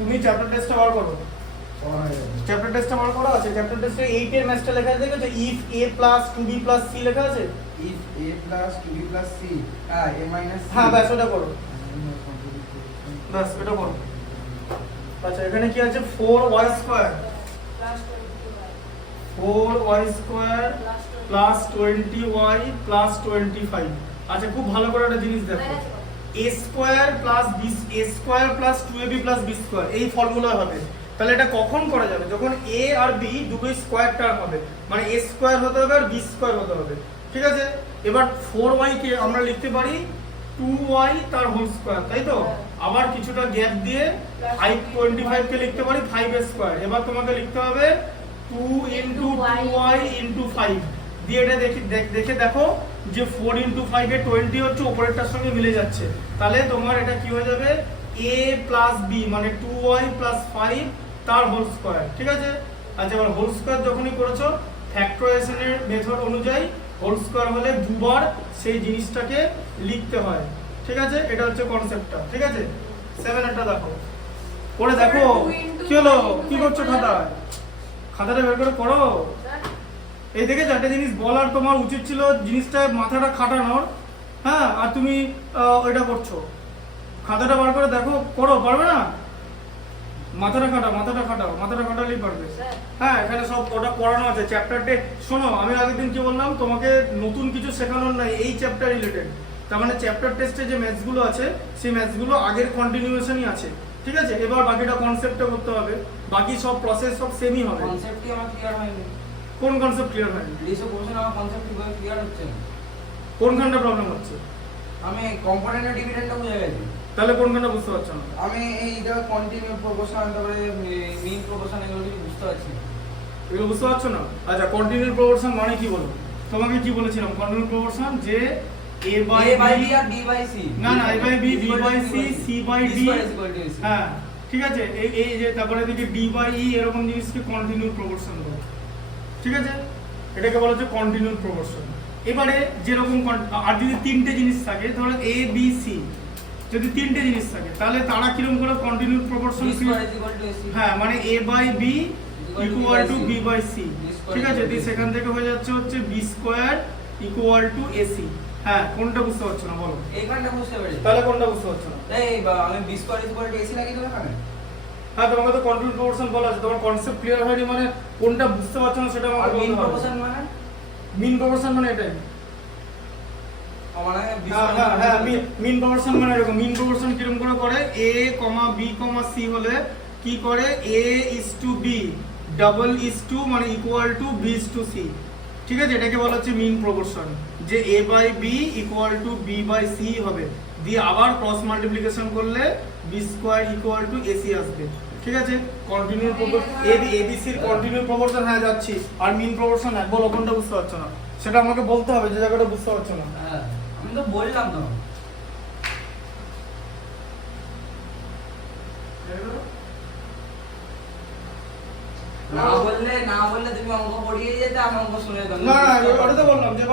তুমি চ্যাপ্টার টেস্টটা বার করো। চ্যাপ্টার টেস্টটা বার করা আছে। চ্যাপ্টার টেস্টে 8 এর ম্যাথটা লেখা আছে দেখেছো, if a plus 2b plus c লেখা আছে। if a plus 2b plus c হ্যাঁ a minus c হ্যাঁ ব্যাস ওটা করো, ব্যাস এটা করো। আচ্ছা এখানে কি আছে 4y square 4y square plus 20y plus 25। আচ্ছা খুব ভালো করে একটা জিনিস দেখো, a square plus b a square plus 2ab plus b square এই ফর্মুলা হবে। তাহলে এটা কখন করা যাবে? যখন a আর b দুটোই স্কয়ার টার্ম হবে, মানে a স্কয়ার হতে হবে আর b স্কয়ার হতে হবে। ঠিক আছে, এবার 4y কে আমরা লিখতে পারি 2y তার হোল স্কয়ার, তাই তো? আবার কিছুটা গ্যাপ দিয়ে 25 কে লিখতে পারি 5 এর স্কয়ার। এবার তোমাকে লিখতে হবে 2 into 2y into 5 দিয়ে এটা দেখে দেখো যে 4 into 5 এ 20 হচ্ছে, উপরেরটার সঙ্গে মিলে যাচ্ছে। তাহলে তোমার এটা কি হয়ে যাবে a plus b মানে 2y plus 5 তার হোল স্কয়ার। ঠিক আছে, আচ্ছা এবার হোল স্কয়ার যখনই করেছো ফ্যাক্টরাইজেশনের মেথড অনুযায়ী হোল স্কয়ার হলে দুবার সেই জিনিসটাকে লিখতে হয়। ঠিক আছে, এটা হচ্ছে কনসেপ্টটা। ঠিক আছে, 7 একটা দেখো, পড়ে দেখো কি হলো, কি করছো খাতায়? খাতাটা বের করে পড়ো। এই দেখে চারটে জিনিস বলার তোমার উচিত ছিল, জিনিসটা মাথাটা খাটানোর। হ্যাঁ, আর তুমি ওইটা করছো। খাতাটা বার করে দেখো, করো, পারবে না? মাথাটা খাটালেই পারবে। হ্যাঁ, এখানে সব ওটা পড়ানো আছে চ্যাপ্টারটে। শোনো, আমি আগের দিন কি বললাম তোমাকে, নতুন কিছু শেখানোর নাই, এই চ্যাপ্টার রিলেটেড। তার মানে চ্যাপ্টার টেস্টে যে ম্যাথসগুলো আছে সেই ম্যাথসগুলো আগের কন্টিনিউয়েশনই আছে। ঠিক আছে, এবার বাকিটা কনসেপ্টে করতে হবে, বাকি সব প্রসেস সব সেমই হবে। কনসেপ্টই আমার ক্লিয়ার হয়নি। কোন কনসেপ্ট ক্লিয়ার হয়নি? লিসো কোশ্চেন আমার কনসেপ্ট কিভাবে ক্লিয়ার হচ্ছে না। কোনখানটা প্রবলেম হচ্ছে? আমি কম্পোনেন্ট ডিভিডেন্টটা বুঝে গেছি। তাহলে কোনখানটা বুঝতে পারছো না? আমি এই যে কন্টিনিউ প্রপোর্শন তারপরে মিন প্রপোর্শন এগুলো কিছু বুঝতে পারছি না। এগুলো বুঝতে পারছো না? আচ্ছা, কন্টিনিউ প্রপোর্শন মানে কি বলো? তোমাকে কি বলেছিলাম? কন্টিনিউ প্রপোর্শন যে a by b আর b by c, না a by b, b by c, c by d। হ্যাঁ ঠিক আছে, এই যে তারপরে দেখি d by e এরকম জিনিসকে কন্টিনিউ প্রপোর্শন বলে। ঠিক আছে, এটাকে বলা হচ্ছে কন্টিনিউ প্রপোর্শন। এবারে যেরকম আর যদি তিনটে জিনিস থাকে, ধরো a b c, যদি তিনটে জিনিস থাকে তাহলে তারা কিরকম করে কন্টিনিউ প্রপোর্শন? হ্যাঁ, মানে a by b equal to b by c। ঠিক আছে, তো সেখান থেকে হয়ে যাচ্ছে হচ্ছে b square equal to ac। হ্যাঁ, কোনটা বুঝতে পারছো না বলো? এইখানটা বুঝতে পারছি। তাহলে কোনটা বুঝতে পারছো না? এই আমি b square equal to ac লাগিয়ে দেব এখানে। হ্যাঁ, তোমাকে তো কন্টিনিউ প্রপোর্শন বলা আছে, তোমার কনসেপ্ট ক্লিয়ার হয়নি, মানে কোনটা বুঝতে পারছো না সেটা আমাকে বলতে হবে। মিন প্রপোর্শন মানে? মিন প্রপোর্শন মানে এটাই। মানে হ্যাঁ, মিন প্রপোর্শন মানে এরকম। মিন প্রপোর্শন কিরকম করে a, b, c হলে কি করে a is to b double is to মানে equal to b is to c। ঠিক আছে, এটাকে বলা হচ্ছে মিন প্রপোর্শন, যে a by b equal to b by c হবে, দিয়ে আবার ক্রস মাল্টিপ্লিকেশন করলে b square equal to ac আসবে। ঠিক আছে, কন্টিনিউ প্রপোর্শন abc এর কন্টিনিউ প্রপোর্শন। হ্যাঁ যাচ্ছি। আর মিন প্রপোর্শন এক বল, কোনটা বুঝতে পারছো না সেটা আমাকে বলতে হবে, যে জায়গাটা বুঝতে পারছো না। হ্যাঁ, আমি তো বললাম তো। না বললে তুমি অঙ্ক পড়িয়ে যেতে, আমি অঙ্ক শুনে যেতাম। না ওটা তো বললাম যে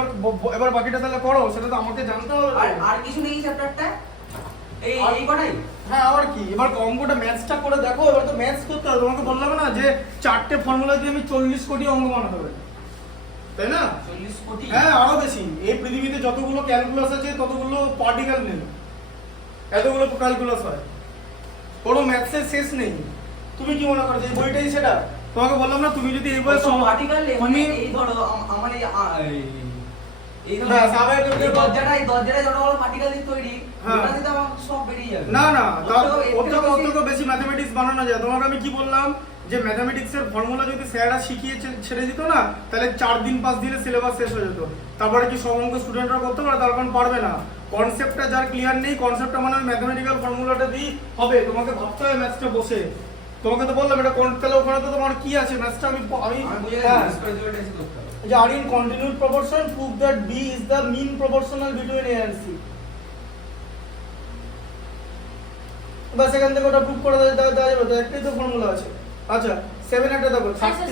এবার বাকিটা তাহলে করো, সেটা তো আমাকে জানতে হবে। আর কিছু নেই চ্যাপ্টারটা, এই কটাই। হ্যাঁ, আর কি, এবার অঙ্কটা ম্যাথসটা করে দেখো। এবার তো ম্যাথস করতে হবে, তোমাকে বললাম না যে চারটে ফর্মুলা দিয়ে আমি 40 কোটি অঙ্ক বানাতে হবে, তাই না? 40 কোটি? হ্যাঁ, আরো বেশি। এই পৃথিবীতে যতগুলো ক্যালকুলাস আছে ততগুলো পার্টিকেল নেই, এতগুলো ক্যালকুলাস হয়, কোনো ম্যাথসের শেষ নেই। তুমি কি মনে করো যে এই বইটাই সেটা? তোমাকে বললাম না, তুমি যদি এই বই পার্টিকেল মানে এই ধরো আমার এই দরজাটা যত বড় পার্টিকেল দিয়ে তৈরি, ওটাতে তো আমার সব বেরিয়ে যাবে। না অত বেশি ম্যাথমেটিক্স বানানো যায়। তোমাকে আমি কি বললাম, যে ম্যাথমেটিক্সের ফর্মুলা যদি স্যাররা শিখিয়ে ছেড়ে দিত না, তাহলে 4 দিন 5 দিনে সিলেবাস শেষ হয়ে যেত। তারপরে কি সব অঙ্ক স্টুডেন্টরা করতে পারে? তার কারণ পারবে না। কনসেপ্টটা যার ক্লিয়ার নেই, কনসেপ্টটা মানে ম্যাথমেটিক্যাল ফর্মুলাটা দিয়ে হবে, তোমাকে ভাবতে হবে ম্যাথসটা বসে। তোমাকে তো বললাম এটা কোন, তাহলে ওখানে তো তোমার কি আছে ম্যাথসটা আমি যে আর in continued proportion prove that b is the mean proportional between a and c। বাস এখান থেকে ওটা প্রুভ করে দেওয়া যাবে তো, একটাই তো ফর্মুলা আছে। আচ্ছা 7 একটা দেখো, 30।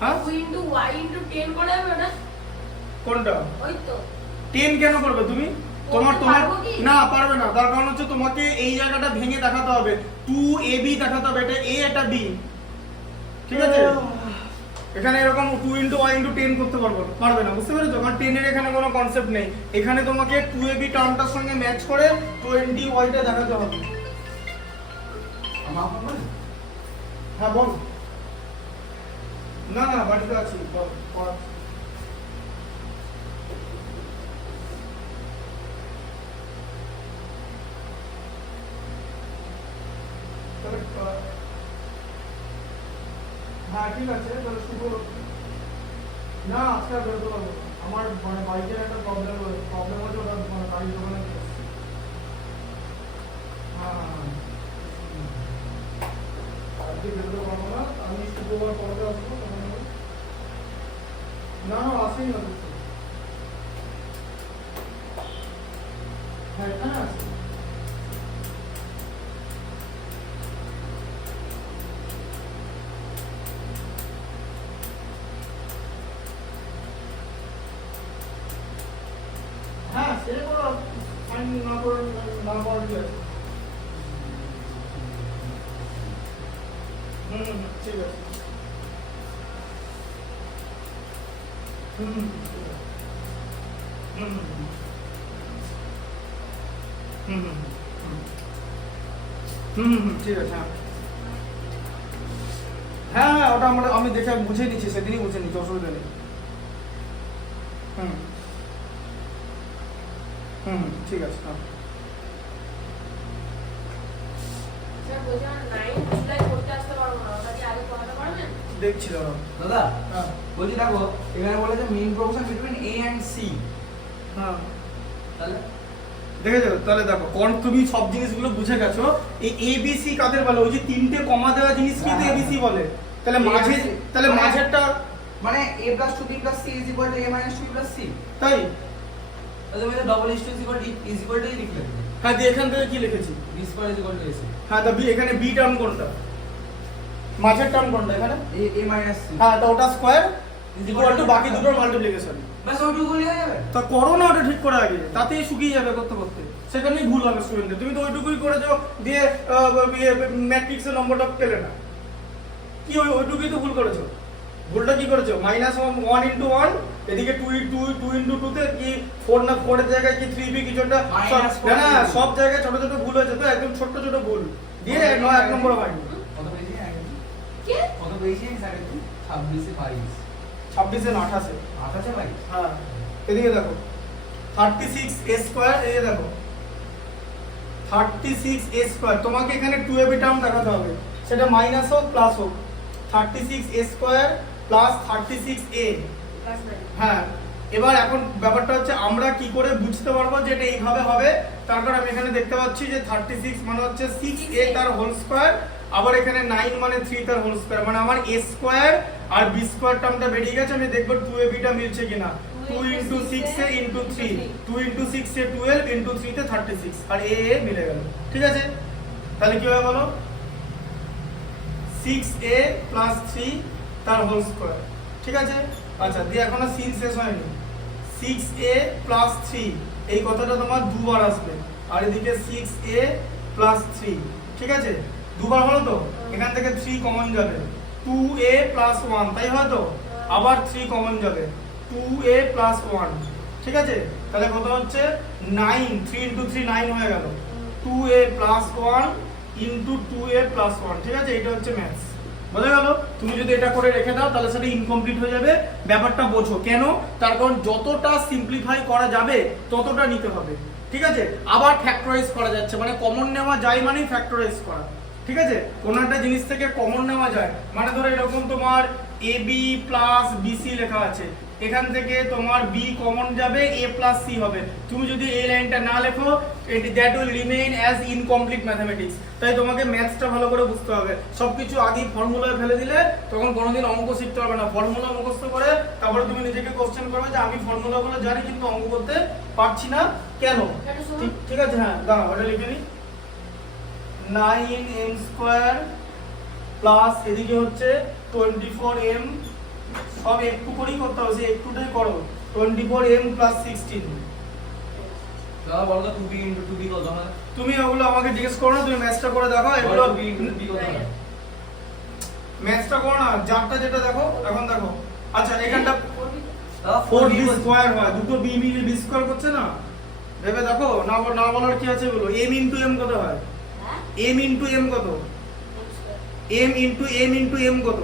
হ্যাঁ, 2 into y into 10 করে হবে ওটা। কোনটা? ওই তো 10 কেন করবে তুমি? তোমার পারবো কি? না পারবে না, তার কারণ হচ্ছে তোমাকে এই জায়গাটা ভেঙে দেখাতে হবে, 2ab দেখাতে হবে, এটা a এটা b, ঠিক আছে? এখানে এরকম 2 * y * 10 করতে পারবে না, বুঝতে পেরেছো? কারণ 10 এর এখানে কোনো কনসেপ্ট নেই, এখানে তোমাকে 2ab টার্মটার সঙ্গে ম্যাচ করে 20y টা দেখাতে হবে। হ্যাঁ বল। না না বাড়িতে আছি, বল পড়া। হ্যাঁ ঠিক আছে, তাহলে শুভ। না আজকে আর বেরোতে পারবো না, আমার মানে বাইকের একটা প্রবলেম আছে, ওটা মানে গাড়ির দোকানে গেছে। হ্যাঁ আজকে বেরোতে পারবো না, আমি শুক্রবার পরে আসবো। না না আসেই না, হ্যাঁ এখানে আছে। হ্যাঁ সে কোনো ফাইন না করে না করার কি আছে। ঠিক আছে। ঠিক আছে। হ্যাঁ হ্যাঁ ওটা আমি দেখে বুঝে নিচ্ছি, সেদিনই বুঝে নিচ্ছি, অসুবিধা নেই। ঠিক আছে। হ্যাঁ স্যার বলছিলাম 9 জুলাই করতে আসতে পারবো না, ওটা কি আগে করাতে পারবেন? দেখছি দাদা হ্যাঁ বলছি দেখো এখানে বলেছে main proportion between a and c, হ্যাঁ তাহলে দেখেছো? তাহলে দেখো কোন তুমি সব জিনিসগুলো বুঝে গেছো, এই এ বি সি কাদের বলে? ওই যে তিনটে কমা দেওয়া জিনিসকে তো এ বি সি বলে। তাহলে মাঝে, তাহলে মাঝেরটা মানে a + 2b + c = a - 2b + c, তাই? তাহলে মানে ডবল ইজ ইকুয়াল টু লিখলে হ্যাঁ দিয়ে এখান থেকে কি লিখেছি? b ² = ac, হ্যাঁ তো বি এখানে বি টার্ম কোনটা, মাঝের টার্ম কোনটা এখানে? a - c, হ্যাঁ তো ওটা স্কয়ার ইকুয়াল টু বাকি দুটোর মাল্টিপ্লিকেশন। বাস ওইটুকু হয়ে যাবে। তো করো না ওটা ঠিক করে আগে, তাতেই শুকিয়ে যাবে করতে করতে, সেখানেই ভুল হবে স্টুডেন্টের। তুমি তো ওইটুকুই করেছো, দিয়ে ম্যাট্রিক্সের নম্বরটা পেলে না, কি ওইটুকুই তো ভুল করেছো। ভুলটা কি করেছো? -1 * 1, এদিকে 2 * 2 তে কি 4 না 4 এর জায়গায় কি 3b কিছু একটা, না না সব জায়গায় ছোট ছোট ভুল হয়েছে, তো একদম ছোট ছোট ভুল দিয়ে 1 নম্বর হয়নি। কত পেয়েছি কি? কত পেয়েছি স্যার? 26 এ 22, 26 এ 28 28 এ 22। হ্যাঁ এদিকে দেখো 36a², এই দেখো 36a², তোমাকে এখানে 2ab টার্ম দেখাতে হবে, সেটা মাইনাস হোক প্লাস হোক, 36a² প্লাস 36a। প্লাস 9। হ্যাঁ এবার এখন ব্যাপারটা হচ্ছে আমরা কি করে বুঝতে পারবো যে এটা এইভাবে হবে। তারপর আমি এখানে দেখতে পাচ্ছি যে 36 মানে হচ্ছে 6a তার হোল স্কয়ার, আবার এখানে 9 মানে 3 তার হোল স্কয়ার, মানে আমার a² আর b² টার্মটা বেরিয়ে গেছে। আমি দেখব 2ab টা মিলছে কিনা। 2 * 6a * 3, 2 * 6a 12 * 3 তে 36, আর a মিলে গেল। ঠিক আছে, তাহলে কি হবে বলো? 6a + 3 তার হোল স্কয়ার। ঠিক আছে, আচ্ছা দিয়ে এখনো সিন শেষ হয়নি। 6a + 3 এই কথাটা তোমার দুবার আসবে, আর এদিকে 6a + 3, ঠিক আছে দুবার হলো তো, এখান থেকে 3 কমন যাবে, 2a + 1, তাই হয় তো? আবার 3 কমন যাবে, 2a + 1, ঠিক আছে? তাহলে কত হচ্ছে 9, 3 * 3 9 হয়ে গেল, 2a + 1 * 2a + 1, ঠিক আছে? এটা হচ্ছে ম্যাথস, বোঝা গেল? তুমি যদি এটা করে রেখে দাও তাহলে সেটা ইনকমপ্লিট হয়ে যাবে। ব্যাপারটা বোঝো কেন, তার কারণ যতটা সিম্পলিফাই করা যাবে ততটা নিতে হবে, ঠিক আছে? আবার ফ্যাক্টরাইজ করা যাচ্ছে, মানে কমন নেওয়া যায় মানেই ফ্যাক্টরাইজ করা, ঠিক আছে? কোন একটা জিনিস থেকে কমন নেওয়া যায়, মানে ধরো এরকম তোমার ab + bc লেখা আছে, এখান থেকে তোমার b কমন যাবে, a + c হবে। তুমি যদি এই লাইনটা না লেখো, that will remain as incomplete mathematics. তাই তোমাকে ম্যাথসটা ভালো করে বুঝতে হবে। সবকিছু আগেই ফর্মুলায় ফেলে দিলে তখন কোনোদিন অঙ্ক শিখতে পারবে না। ফর্মুলা মুখস্থ করে তারপরে তুমি নিজেকে কোশ্চেন করবে যে আমি ফর্মুলাগুলো জানি কিন্তু অঙ্ক করতে পারছি না কেন। ঠিক আছে, হ্যাঁ দাঁড়াও ওটা লিখে নিই। 9m² প্লাস এদিকে হচ্ছে 24m, সব একটু করেই করতে হবে, একটুটাই করো, 24m + 16, দাদা বলো তো 2b * 2b কত হয়? তুমি ওগুলো আমাকে জিজ্ঞেস করো না, তুমি ম্যাথটা করে দেখো। এগুলো 2b * 2b কত হয়? ম্যাথটা করো না, যারটা যেটা দেখো এখন দেখো। আচ্ছা এখানটা দাদা 4b স্কয়ার হয়, দুটো b মিলে b স্কয়ার করছে না, ভেবে দেখো। না না বলার কি আছে বলো। m * m কত হয়? m * m কত? m * m কত?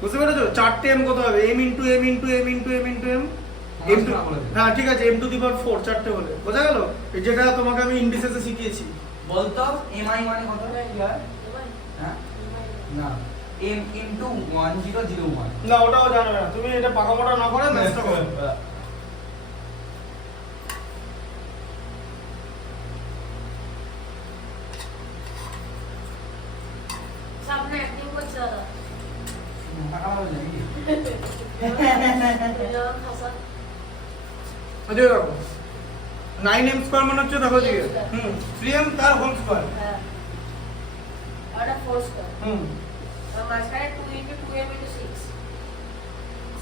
বুঝতে পেরেছো? চারটে m কত হবে? m * m * m * m * m হ্যাঁ ঠিক আছে, m⁴ চারটে বলে বোঝা গেল। যেটা তোমাকে আমি ইন্ডিসেসে শিখিয়েছি। বলতো mi মানে কত কি হয়? হ্যাঁ না m * 1001 না ওটাও জানো না তুমি, এটা পাকামোটা না করে ম্যাথটা করো। সামনে অ্যাক্টিং করছে দাদা। টাকা হবে নাকি? হাসান আচ্ছা দেখো 9m স্কয়ার মানে হচ্ছে দেখো দিকে 3m তার হোল স্কয়ার। হ্যাঁ আর 4 স্কয়ার হুম আর মাঝখানে 2 * 2m * 6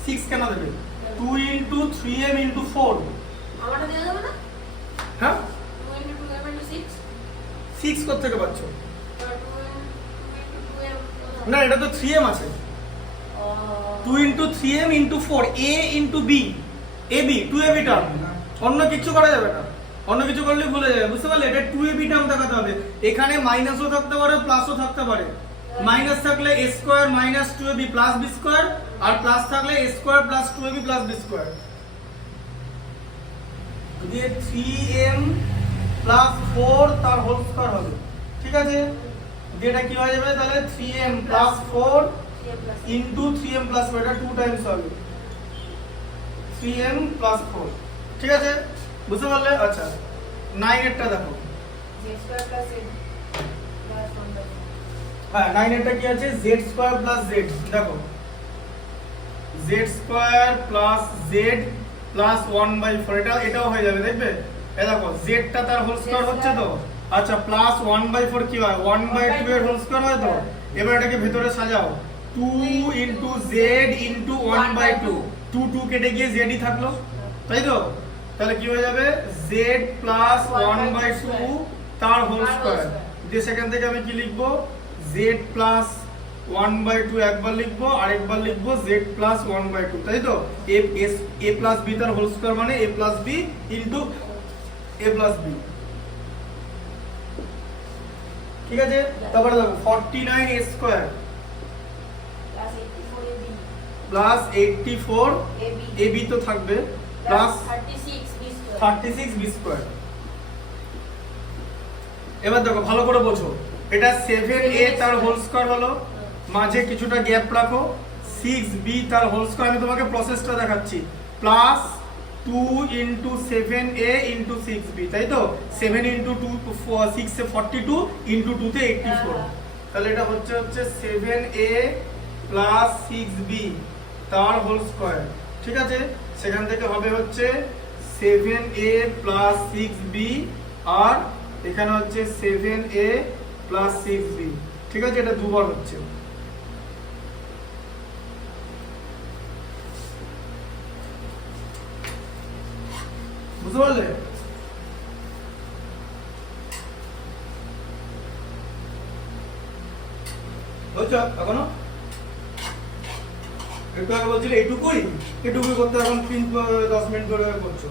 6 কেন দেবে? 2 * 3m * 4 আমারটা দিয়ে দেবে না? হ্যাঁ 2 * 2m * 6 6 কোথা থেকে পাচ্ছ? 2 * 2m না এটা তো 3m আছে। 2 * 3m * 4 a * b ab 2ab term, অন্য কিছু করা যাবে না। অন্য কিছু করলে ভুলে যাবে, বুঝতে পারলে? এটা 2ab টার্ম দেখাতে হবে। এখানে মাইনাসও থাকতে পারে প্লাসও থাকতে পারে। মাইনাস থাকলে a square - 2ab + b square, আর প্লাস থাকলে a square + 2ab + b square. দিয়ে 3m + 4 তার হোল স্কয়ার হবে, ঠিক আছে? যেটা কি হয়ে যাবে তাহলে 3m + 4 ইনটু 3m + 4, এটা 2 টাইমস হবে 3m + 4, ঠিক আছে? বুঝতে পারলে? আচ্ছা 9 এরটা দেখো। z² + z + 1/4 হ্যাঁ 9 এরটা কি আছে? z² + z, দেখো z² + z + 1/4, এটাও হয়ে যাবে, দেখবে? এই দেখো z টা তার হোল স্কয়ার হচ্ছে তো। আচ্ছা প্লাস 1/4 কি হয়? 1/2 এর হোল স্কয়ার হয় তো। এবার এটাকে ভেতরে সাজাও, 2 * z * 1/2, 2 কেটে গিয়ে z ই থাকলো, তাই তো? তাহলে কি হয়ে যাবে? z + 1/2 তার হোল স্কয়ার। দিয়ে সেখান থেকে আমি কি লিখবো? z + 1/2 একবার লিখবো, আরেকবার লিখবো z + 1/2, তাই তো? a + b তার হোল স্কয়ার মানে a + b * a + b, ঠিক আছে? তারপরে দেখো 49a² + 84ab + 84 ab তো থাকবে প্লাস 36b²। 36b²। এবার দেখো ভালো করে বোঝো, এটা 7a তার হোল স্কয়ার হলো, মাঝে কিছুটা গ্যাপ রাখো, 6b তার হোল স্কয়ার, আমি তোমাকে প্রসেসটা দেখাচ্ছি, প্লাস 2 * 7a * 6b, তাই তো? 7 * 2 6 এ 42 * 2 তে 84, তাহলে এটা হচ্ছে 7a + 6b তার হোল স্কয়ার, ঠিক আছে? সেখান থেকে হবে হচ্ছে 7a + 6b, আর এখানে হচ্ছে 7a + 6b, ঠিক আছে? এটা দুবার হচ্ছে। বুঝতে পারলে? বুঝছো এখনো? একটু আগে বলছিলে এইটুকুই করতে এখন 10 মিনিট ধরে করছো।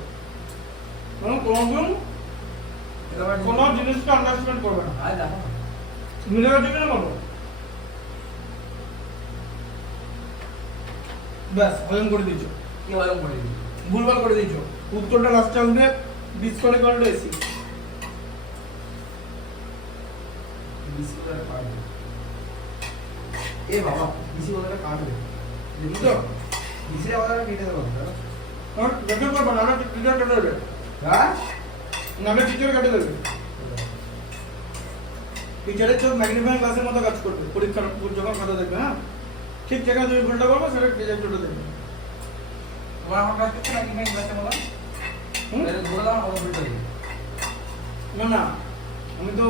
কোনো জিনিসটা আন্ডারস্ট্যান্ড করবে না। আয় দেখো মিলে গেছে কিনা বলো? ব্যাস হজম করে দিয়েছো, কি হলো করে দিই ভুলভাল করে দিয়েছো। উত্তরটা লাস্টে আসবে ডিসকনেক্ট এসি। বিস্কুটের কার্ড এ বাবা বিস্কুটের কার্ড বুঝছো? বিস্কুটের কথাটা কেটে দেবো আর দেখে করবে না, না টিচার কেটে দেবে, হ্যাঁ নাহলে টিচার কেটে দেবে। টিচারের চোখ ম্যাগনিফাইং গ্লাসের মতো কাজ করবে পরীক্ষার যখন খাতা দেখবে। হ্যাঁ ঠিক যেখানে তুমি ভুলটা করবে সেটা টিচার কেটে দেবে। তোমার আমার কাছে কিছু নাকি মেন ক্লাসে বলো বলে দাও আমার ভুলটা দিই না না আমি তো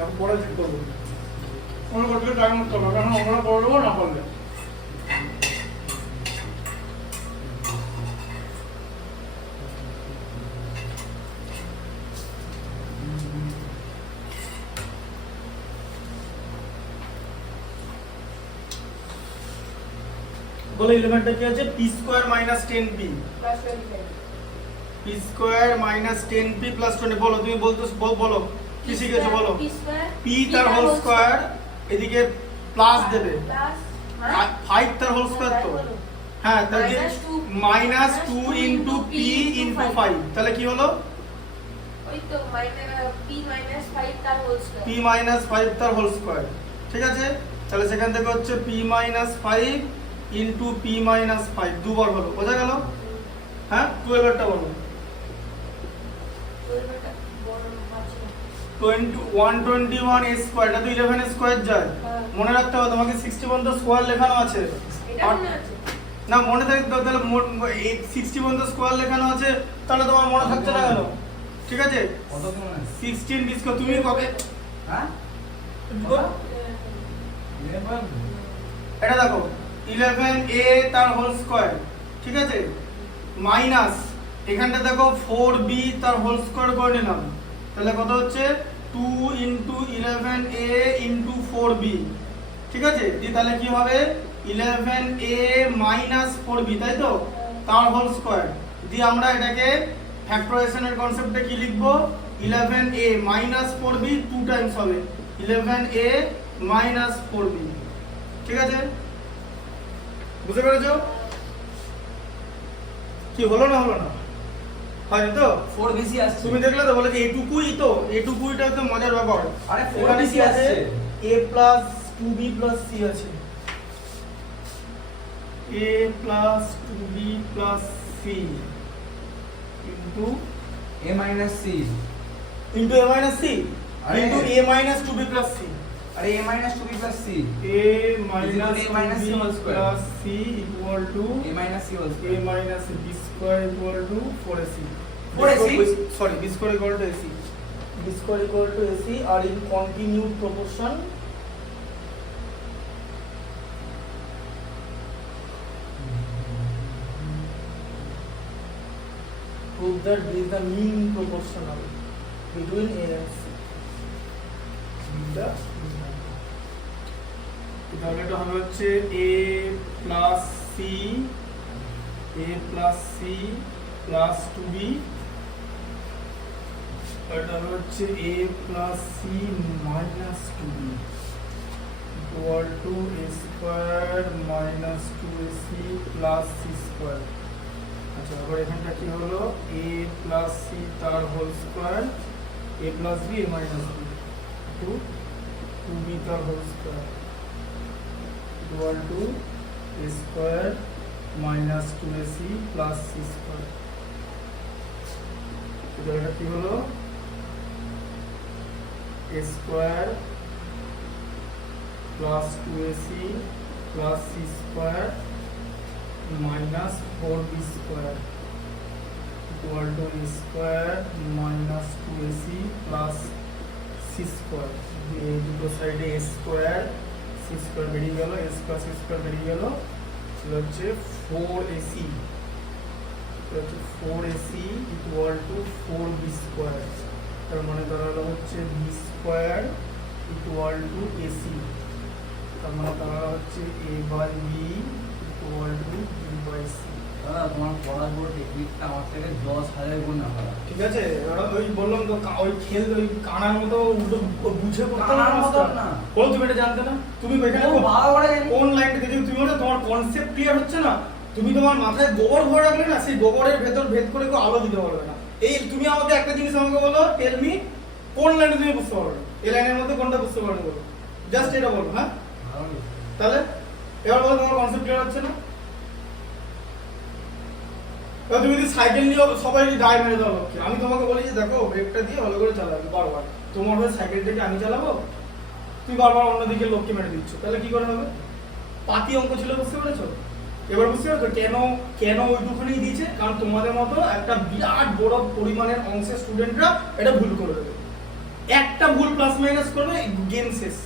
এখন পরে ঠিক করবো, কোনো করতে টাইম করতে হবে, এখন আমরা করে দেবো না করলে। বলো এলিমেন্টটা কি আছে p square minus 10p plus 25 p square minus 10p plus 20 বলো তুমি বলো কি শিখেছো বলো p স্কয়ার p তার হোল স্কয়ার এদিকে প্লাস দেবে প্লাস 5 তার হোল স্কয়ার তো হ্যাঁ তাহলে মাইনাস 2 ইনটু p ইনটু 5 তাহলে কি হলো ওই তো p মাইনাস 5 তার হোল স্কয়ার p মাইনাস 5 তার হোল স্কয়ার ঠিক আছে তাহলে সেখান থেকে হচ্ছে p minus 5 into p minus 5 দুবার হলো বোঝা গেল হ্যাঁ 12 এরটা বলো 121 a স্কয়ার এটা তো 11 স্কয়ার যায় মনে রাখতে হবে তোমাকে 61 তো স্কয়ার লেখানো আছে এটা মনে আছে না মনে থাকে তো তাহলে 61 তো স্কয়ার লেখানো আছে তাহলে তোমার মনে থাকছে না কেন ঠিক আছে কত কি মনে আছে 16 বিস্কো তুমি কবে হ্যাঁ গো? 11 এটা দেখো 11a তার হোল স্কয়ার ঠিক আছে মাইনাস এখানটা দেখো 4b তার হোল স্কয়ার করে নিলাম তাহলে কত হচ্ছে 2 ইনটু 11a ইনটু 4b ঠিক আছে দি তাহলে কি হবে 11a মাইনাস 4b তাই তো তার হোল স্কয়ার দি আমরা এটাকে ফ্যাক্টরাইজেশনের কনসেপ্টে কি লিখবো 11a মাইনাস 4b 2 টাইমস হবে 11a মাইনাস 4b ঠিক আছে বুঝতে পেরেছো কি হলো না হয়নি তো 4 বেশি আসছে তুমি দেখলে তো বলে যে এটুকুইটা তো মজার ব্যাপার আরে 4 এখানে বেশি কি আছে আসছে a plus 2b plus c আছে a plus 2b plus c into a minus c into a minus c আরে into a minus 2b plus c আরে a minus 2b plus c a minus a minus c 2b whole square. plus c equal to a minus c whole a square minus b square equal to 4ac 4ac? sorry b square equal to ac b square equal to ac are in continued proportion prove that b is the mean proportional between a and c তাহলে এটা হবে হচ্ছে a plus c plus 2b এটা হবে হচ্ছে a plus c minus 2b equal to a square minus 2ac plus c square আচ্ছা এবার এখানটা কি হলো a plus c তার whole square a plus b a minus b to 2b তার whole square equal to a square minus 2ac plus c square এটা কি হলো a square plus 2ac plus c square minus 4b square equal to a square minus 2ac plus c square এই দুটো সাইডে a square c square বেরিয়ে গেল a square c square বেরিয়ে গেল এটা হচ্ছে 4ac এটা হচ্ছে 4ac equal to 4b square তার মানে দাঁড়ালো হচ্ছে b square equal to ac তার মানে দাঁড়ালো হচ্ছে a by b equal to b by c দাদা তোমার পড়ার টেকনিকটা আমার থেকে 10,000 গুণ ভালো ঠিক আছে ওরা ওই বললাম তো ওই খেল ওই কানার মতো উল্টো বুঝে করতে কানার মতো না। বল তুমি এটা জানতে না তুমি এখানে ও ভালো করে জানি। কোন লাইনটা দেখে তুমি বলে তোমার কনসেপ্ট ক্লিয়ার হচ্ছে না তুমি তোমার মাথায় গোবর ভরে রাখলে না সেই গোবরের ভেতর ভেদ করে কেউ আলো দিতে পারবে না এই তুমি আমাকে একটা জিনিস আমাকে বলো টেল মি কোন লাইনে তুমি বুঝতে পারবে এই লাইনের মধ্যে কোনটা বুঝতে পারবে বলো জাস্ট এটা বলো হ্যাঁ ভালো তাহলে এবার বলো তোমার কনসেপ্ট ক্লিয়ার হচ্ছে না এবার তুমি যদি সাইকেল নিয়ে সবাই গায়ে মেরে দাও লোককে আমি তোমাকে বলি যে দেখো ব্রেকটা দিয়ে ভালো করে চালাবে বারবার তোমার হয়ে সাইকেলটাকে আমি চালাবো তুমি বারবার অন্যদিকে লোককে মেরে দিচ্ছ তাহলে কি করে হবে পাতি অঙ্ক ছিল বুঝতে পেরেছো এবার বুঝতে পারছো কেন ওইটুখানি দিয়েছে কারণ তোমাদের মতো একটা বিরাট বড় পরিমাণের অংশের স্টুডেন্টরা এটা ভুল করে দেবে একটা ভুল প্লাস মাইনাস করবে গেম শেষ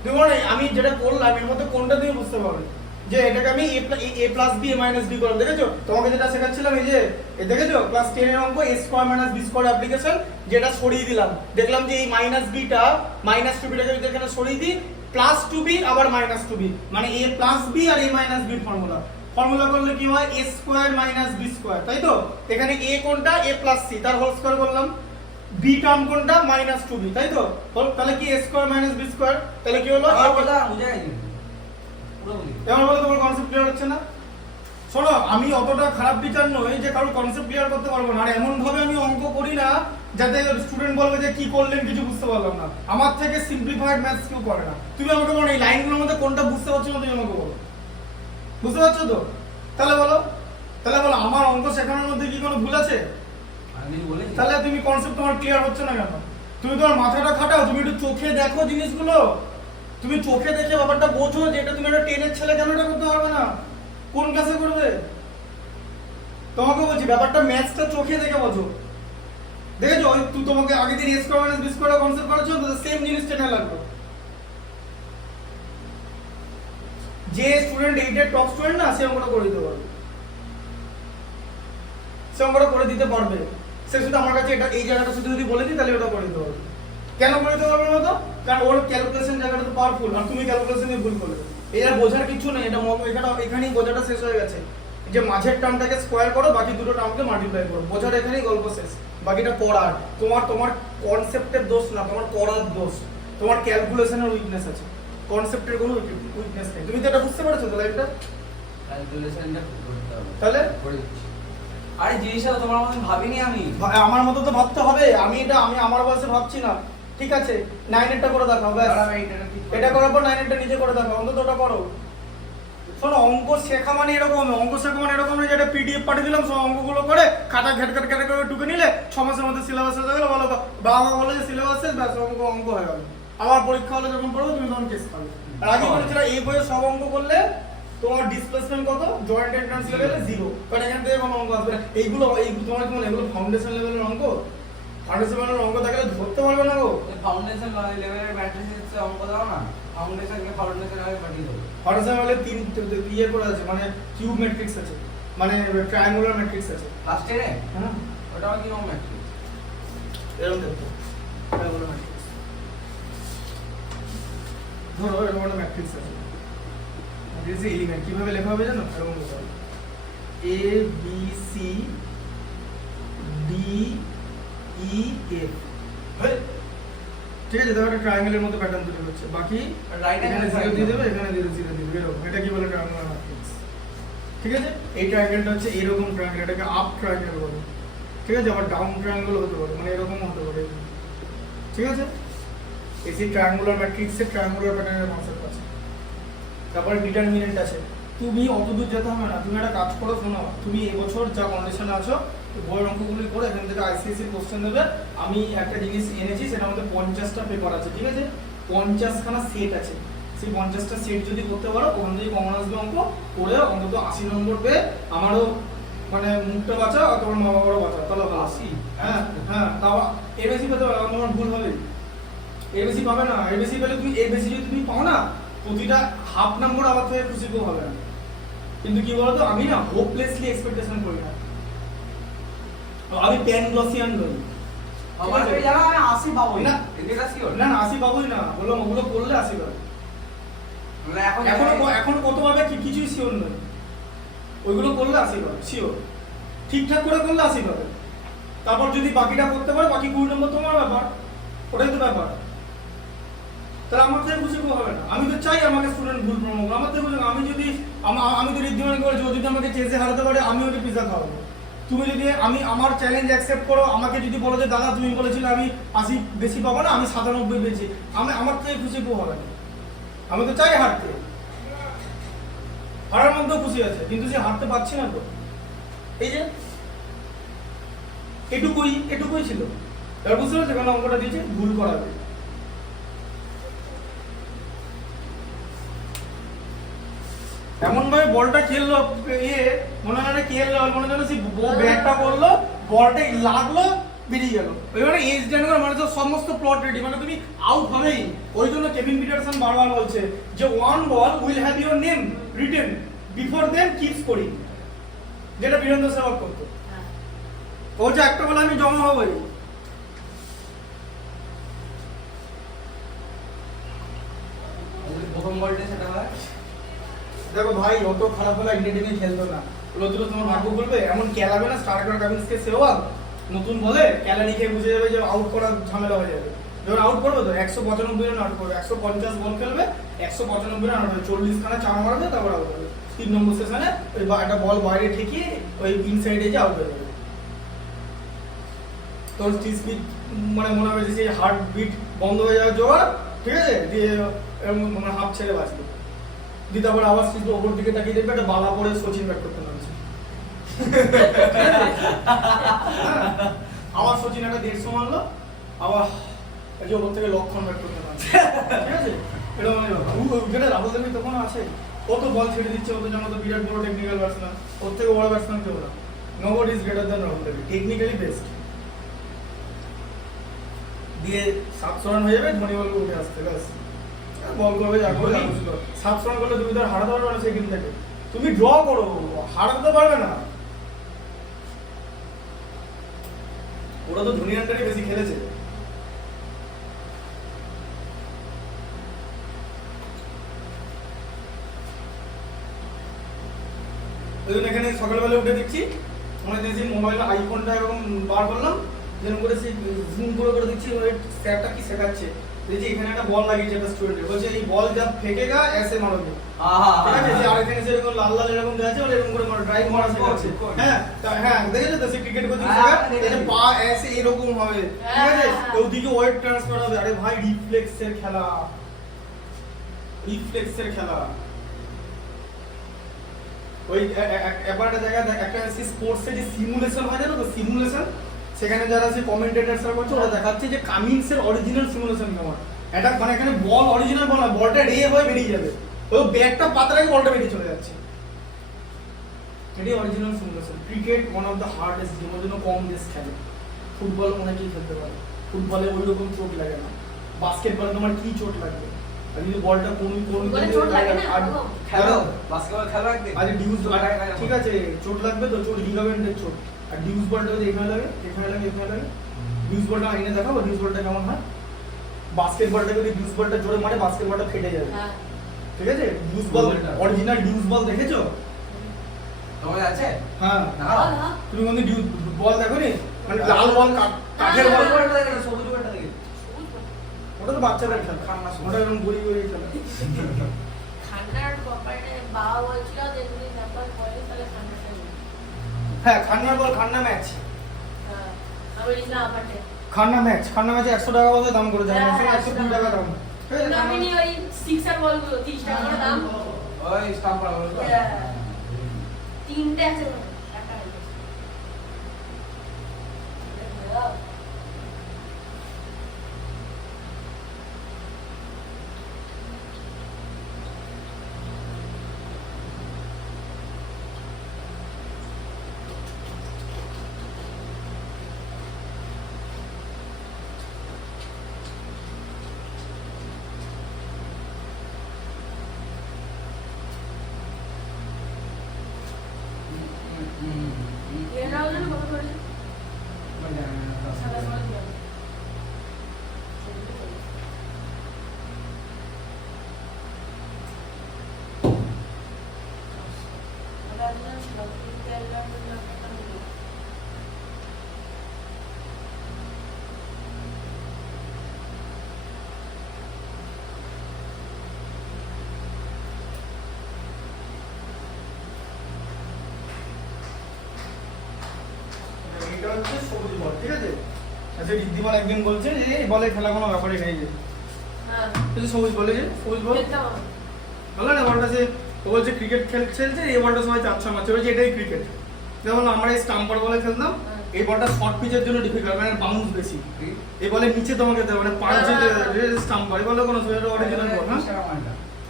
তুমি বলো আমি যেটা করলাম এর মধ্যে কোনটা তুমি বুঝতে পারবে যে এটাকে আমি a plus b a minus b করলাম, দেখেছো? তোমাকে যেটা শেখাচ্ছিলাম এই যে এই দেখেছো ক্লাস 10 এর অঙ্ক a square minus b square application, যেটা সরিয়ে দিলাম, দেখলাম যে এই মাইনাস b টা মাইনাস 2b টাকে যদি এখানে সরিয়ে দিই প্লাস 2b আবার মাইনাস 2b, মানে a প্লাস b আর a মাইনাস b ফর্মুলা করলে কি হয় a square minus b square, তাই তো? এখানে a কোনটা a প্লাস c তার হোল স্কয়ার করলাম, b টার্ম কোনটা মাইনাস 2b, তাই তো? তাহলে কি a square minus b square, তাহলে কি হলো আমার কথা বুঝে গেছি পুরো বুঝি। এমন বলে তোমার কনসেপ্ট ক্লিয়ার হচ্ছে না? শোনো, আমি অতটা খারাপ টিচার নই যে কারো কনসেপ্ট ক্লিয়ার করতে পারবো না, আর এমন ভাবে আমি অঙ্ক করি না যাতে স্টুডেন্ট বলবে যে কি করলেন কিছু বুঝতে পারলাম না। আমার থেকে সিম্পলিফাইড ম্যাথস কেউ করে না। তুমি আমাকে বলো এই লাইনগুলোর মধ্যে কোনটা বুঝতে পারছো না, তুমি আমাকে বলো। বুঝতে পারছো তো? তাহলে বলো আমার অঙ্ক শেখানোর মধ্যে কি কোনো ভুল আছে? আমি বলেছি তাহলে তুমি কনসেপ্ট তোমার ক্লিয়ার হচ্ছে না কেন? তুমি তোমার মাথাটা খাটাও, তুমি একটু চোখে দেখো জিনিসগুলো, তুমি চোখে দেখে ব্যাপারটা বোঝো যে এটা তুমি একটা 10 এর ছেলে কেন এটা করতে পারবে না? কোন ক্লাসে করবে? তোমাকে বলছি ব্যাপারটা ম্যাথসটা চোখে দেখে বোঝো। দেখেছো ওই তুই তোমাকে আগে দিন a square minus b square concept করেছো তো সেম জিনিস টেনে লাগবে। যে স্টুডেন্ট 8 এর টপ স্টুডেন্ট না সে অঙ্কটা করে দিতে পারবে, সে শুধু আমার কাছে এটা এই জায়গাটা শুধু যদি বলে দিই তাহলে ওটা করে দিতে পারবে। কেন করে দিতে পারবে না তো? কারণ ওর ক্যালকুলেশন জায়গাটা তো পাওয়ারফুল, আর তুমি ক্যালকুলেশনে ভুল করলে এটা বোঝার কিছু নেই, এটা এখানেই বোঝাটা শেষ হয়ে গেছে। যে মাঝের টার্মটাকে স্কয়ার করো, বাকি দুটো টার্মকে মাল্টিপ্লাই করো, বোঝার এখানেই গল্প শেষ। বাকিটা পড়ার, তোমার কনসেপ্টের দোষ না, তোমার পড়ার দোষ, তোমার ক্যালকুলেশনের উইকনেস আছে, কনসেপ্টের কোনো উইকনেস নেই। তুমি তো এটা বুঝতে পারছো তো লাইফটা? ক্যালকুলেশনটা করতে হবে তাহলে করে দিচ্ছি। আরে জিনিসটা তোমার মতন ভাবিনি আমি। আমার মতো তো ভাবতে হবে, আমি আমার বয়সে ভাবছি না। ঠিক আছে 9 এরটা করে দেখাও, ব্যাস। এটা করার পর 9 এরটা নিজে করে দেখাও, অন্তত ওটা করো। শোনো, অঙ্ক শেখা মানে এরকম না যেটা পিডিএফ পাঠিয়ে দিলাম সব অঙ্কগুলো করে খাতা ঘেট করে টুকে নিলে 6 মাসের মধ্যে সিলেবাস হয়ে গেল, বলো বাবা মা বলে যে সিলেবাস শেষ, ব্যাস অঙ্ক হয়ে গেল। আবার পরীক্ষা হলে যখন পড়বে তুমি তখন কেস পাবে। আর আগে বলেছিলাম এই বইয়ে সব অঙ্ক করলে তোমার ডিসপ্লেসমেন্ট কত, জয়েন্ট এন্ট্রান্স লেভেলে 0, কারণ এখান থেকে কোনো অঙ্ক আসবে না। এইগুলো তোমার কি মনে এগুলো ফাউন্ডেশন লেভেলের অঙ্ক? ফাউন্ডেশন লেভেলের অঙ্ক থাকলে ধরতে পারবে না গো। ফাউন্ডেশন লেভেলের ম্যাট্রিক্সের অঙ্ক দাও না, ফাউন্ডেশনকে ফাউন্ডেশন আগে পাঠিয়ে দাও। ফাউন্ডেশন লেভেলে 3 ইয়ে করে আছে, মানে কিউব ম্যাট্রিক্স আছে, মানে ট্রায়াঙ্গুলার ম্যাট্রিক্স আছে। লাস্ট ইয়ারে হ্যাঁ ওটা কি রকম ম্যাট্রিক্স? এরকম দেখো, ট্রায়াঙ্গুলার ম্যাট্রিক্স ধরো এরকম একটা ম্যাট্রিক্স আছে। ম্যাট্রিক্সে এলিমেন্ট কিভাবে লেখা হবে জানো? এরকম লেখা হবে a b c d e f, ঠিক আছে? দেখো একটা ট্রায়াঙ্গেলের মধ্যে প্যাটার্ন তৈরি হচ্ছে, বাকি রাইট এখানে 0 দিয়ে দেবে, এখানে 0 দিবে, এরকম। এটা কি বলে? Triangular matrix. ঠিক আছে, এই ট্রায়াঙ্গেলটা হচ্ছে এরকম ট্রায়াঙ্গেল, এটাকে আপ ট্রায়াঙ্গেল বলে। ঠিক আছে, আবার ডাউন ট্রায়াঙ্গেল হতে পারে, মানে এরকম হতে পারে। ঠিক আছে, এই ট্রায়াঙ্গুলার ম্যাট্রিক্সের ট্রায়াঙ্গুলার প্যাটার্নের কনসেপ্ট আছে। তারপরে ডিটারমিনেন্ট আছে। তুমি অত দূর যেতে হবে না, তুমি একটা কাজ করো, শোনো, তুমি এবছর যা কন্ডিশনে আছো বইয়ের অঙ্কগুলি করে এখান থেকে আইসিএসসি কোশ্চেন দেবে। আমি একটা জিনিস এনেছি, সেটার মধ্যে 50টা পেপার আছে, ঠিক আছে? 50খানা সেট আছে, সেই 50টা সেট যদি করতে পারো ওখান থেকে কমন আসবে অঙ্ক করে অন্তত 80 নম্বর পেয়ে আমারও মানে মুখটা বাঁচা আর তোমার মা বাবারও বাঁচা, তাহলে ভালো। 80? হ্যাঁ তাও এর বেশি পেতে পারো, তোমার ভুল হবে। এর বেশি পাবে না, এর বেশি পেলে তুমি এর বেশি যদি তুমি পাও না, প্রতিটা হাফ নাম্বার আবার থেকে খুশি কেউ হবে না। কিন্তু কি বলতো, আমি না হোপলেসলি এক্সপেকটেশন করি না, আমি প্যানগ্লসিয়ান নই। আমার তো জানা আমি 80 পাবো না। এটা সিওর না 80 পাবোই না, বললাম ওগুলো করলে 80 পাবে। মানে এখন কত পাবে কিছুই শিওর নয়, ওইগুলো করলে 80 পাবে শিওর, ঠিকঠাক করে করলে 80 পাবে। তারপর যদি বাকিটা করতে পারো, বাকি 20 নম্বর তোমার ব্যাপার, ওটাই তো ব্যাপার। তাহলে আমার থেকে খুশি কেউ হবে না। আমি তো চাই আমাকে স্টুডেন্ট ভুল প্রমাণ আমার থেকে খুশি। আমি তো রিদ্ধিমান করে যদি আমাকে চেসে হারাতে পারে আমি ওকে পিজা খাওয়াবো। তুমি যদি আমার চ্যালেঞ্জ অ্যাকসেপ্ট করো, আমাকে যদি বলো যে দাদা তুমি বলেছিলে আমি 80 বেশি পাবো না, আমি 97 পেয়েছি, আমার থেকে খুশি কেউ হবে না। আমি তো চাই হারতে, হারার মধ্যেও খুশি আছে, কিন্তু সে হারতে পারছি না তো। এই যে এটুকুই ছিল, এবার বুঝতে পারছো কেন অঙ্কটা দিয়েছে? ভুল করাবে। এমন ভাবে বলটা খেললো, মনে হয় না খেললো, মনে হয় ব্যাটটা করলো, বলটা লাগলো, বেরিয়ে গেল। এবারে এজ ড্যান মানে তো সমস্ত প্লট রেডি, মানে তুমি আউট হবেই। ওই জন্য কেভিন পিটারসন বারবার বলছে যে one ball will have your name written before then keep scoring, যেটা বীরেন্দ্র সেহবাগ করতো। হ্যাঁ। ও যে একটা বলে আমি জমা হবই। প্রথম বলটা সেটা হয়। দেখো ভাই, অত খারাপ হলে ইন্ডিয়া টিমে খেলতো না। রোদ্র তোমার ভাগ্য বলবে, এমন খেলাবে না স্টার্কার কামিন্সকে সেহবাগ নতুন বলে ক্যালারি খেয়ে বুঝে যাবে যে আউট করার ঝামেলা হয়ে যাবে। যখন আউট করবে তো 195 রান আউট করবে, 150 বল খেলবে, 195 রান আউট হবে, 40 খানা চার মারবে, তারপর আউট হবে। 3 নম্বর সেশনে ওই একটা বল বাইরে ঠেকিয়ে ওই ইনসাইডে যে আউট হয়ে যাবে। তোর স্পিড মানে মনে হবে যে সেই হার্ট বিট বন্ধ হয়ে যাওয়ার জোগাড়, ঠিক আছে, দিয়ে মানে হাফ ছেড়ে বাঁচবে। দিয়ে তারপর আবার স্পিড ওপর দিকে তাকিয়ে দেখবে একটা বালা পরে সচিন ব্যাট করতে নামছে। আবার সচিন একটা 150 মারলো, আবার এই যে ওপর থেকে লক্ষণ ব্যাট করতে নামছে, ঠিক আছে। এটা মানে উইকেটে রাহুল দেবী তখন আছে, কত বল ছেড়ে দিচ্ছে, ও তো জানো তো বিরাট বড় টেকনিক্যাল ব্যাটসম্যান, ওর থেকে বড় ব্যাটসম্যান কেউ না। Nobody is greater than Rahul দেবী, টেকনিক্যালি বেস্ট। দিয়ে 700 রান হয়ে যাবে, ধোনি বলবে উঠে আসতে, ব্যাস বল করবে, যা করবে 700 রান করলে তুমি তো আর হারাতে পারবে না সেই গেম থেকে। তুমি ড্র করো, হারাতে তো পারবে না। ওরা তো ধোনি রানটাই বেশি খেলেছে। ওই জন্য এখানে সকালবেলা উঠে দেখছি, আমাদের যে মোবাইলের আইফোনটা এরকম বার করলাম, যেরকম করে সেই জুম করে দেখছি ওই স্যারটা কি শেখাচ্ছে। দেখছি এখানে একটা বল লাগিয়েছে একটা স্টুডেন্ট, বলছে এই বল যা ফেকেগা এসে মারোগে, ঠিক আছে। যে আরেকখানে যেরকম লাল লাল এরকম দেওয়া আছে, ওরা এরকম করে মারো, ড্রাইভ মারা শেখাচ্ছে। হ্যাঁ হ্যাঁ, দেখেছো তো সেই ক্রিকেট কোচিং শেখা, পা এসে এরকম হবে, ঠিক আছে, ওদিকে ওয়েট ট্রান্সফার হবে। আরে ভাই, রিফ্লেক্সের খেলা, রিফ্লেক্সের খেলা। ওই এবার একটা জায়গায় একটা স্পোর্টস এর যে সিমুলেশন হয়, জানো তো সিমুলেশন, সেখানে যারা যে কমেন্টেটরসরা করছে ওরা দেখাচ্ছে যে কামিন্সের অরিজিনাল সিমুলেশন কেমন। এটা মানে এখানে বল অরিজিনাল বল না, বলটা রে হয়ে বেরিয়ে যাবে, ওই ব্যাটটা পাতার আগে বলটা বেরিয়ে চলে যাচ্ছে। এটাই original simulation. Cricket one of the hardest game, ওর জন্য কম দেশ খেলে। ফুটবল অনেকেই খেলতে পারে, ফুটবলে ওই রকম চোট লাগে না। বাস্কেটবলে তোমার কি চোট লাগবে, আর যদি বলটা কোন ফুটবলে চোট লাগে না, আর খেলো বাস্কেটবল খেলো একদিন। আরে ডিউজ, ঠিক আছে, চোট লাগবে তো, চোট লিগামেন্টের চোট। আর ডিউজ বলটা যদি এখানে লাগে, এখানে লাগে, এখানে লাগে, ডিউজ বলটা আইনে দেখাবো ডিউজ বলটা কেমন হয়। বাস্কেট বলটা যদি ডিউজ বলটা জোরে মারে, বাস্কেট বলটা ফেটে যাবে, ঠিক আছে। ডিউজ বল, অরিজিনাল ডিউজ বল দেখেছো? তোমার আছে? হ্যাঁ, হ্যাঁ। তুমি কোনদিন ডিউজ বল দেখোনি? মানে লাল বল, কাঠের বল, বলটা দেখে সবুজ বলটা দেখে। ওটা তো বাচ্চাদের খেলা, ওটা এরকম গড়ি গড়ি খেলা। খান্নার ব্যাপারে বাবা বলছিল যে যদি ব্যাপার করে তাহলে খান্নাটা নিই। হ্যাঁ, খান্নার বল, খান্না ম্যাচ, হ্যাঁ, আমি লিখলাম আপাটে। খান্না ম্যাচ 100 টাকা বলতে দাম করে যায়, 120 টাকা দাম। আমি নি ওই সিক্সার বলগুলো 30 টাকা করে দাম। ওই স্টাম্পার বলটা। তিনটে আছে টাকা আছে। এরাও যেন কত করেছে? সাদা সাদা দিয়ে। আদা আদা ছিল, তেল দাও না টাকা দিও। এটা হচ্ছে সবুজ বল, ঠিক আছে। আচ্ছা, ঋদ্ধিমান একদিন বলছে যে এই বলে খেলা কোনো ব্যাপারই নেই, যে হ্যাঁ, সবুজ বলে, যে সবুজ বল খেলতাম আমি। বলে না, বলটা যে ও বলছে ক্রিকেট খেলছে, এই বলটা সবাই 4-6 মারছে, বলছে এটাই ক্রিকেট। যেমন আমরা এই স্টাম্পার বলে খেলতাম, এই বলটা শর্ট পিচের জন্য ডিফিকাল্ট, মানে বাউন্স বেশি। এই বলে নিচে তোমাকে দেবে, মানে পাঁচ স্টাম্পার, এই বলে কোনো অরিজিনাল বল। হ্যাঁ,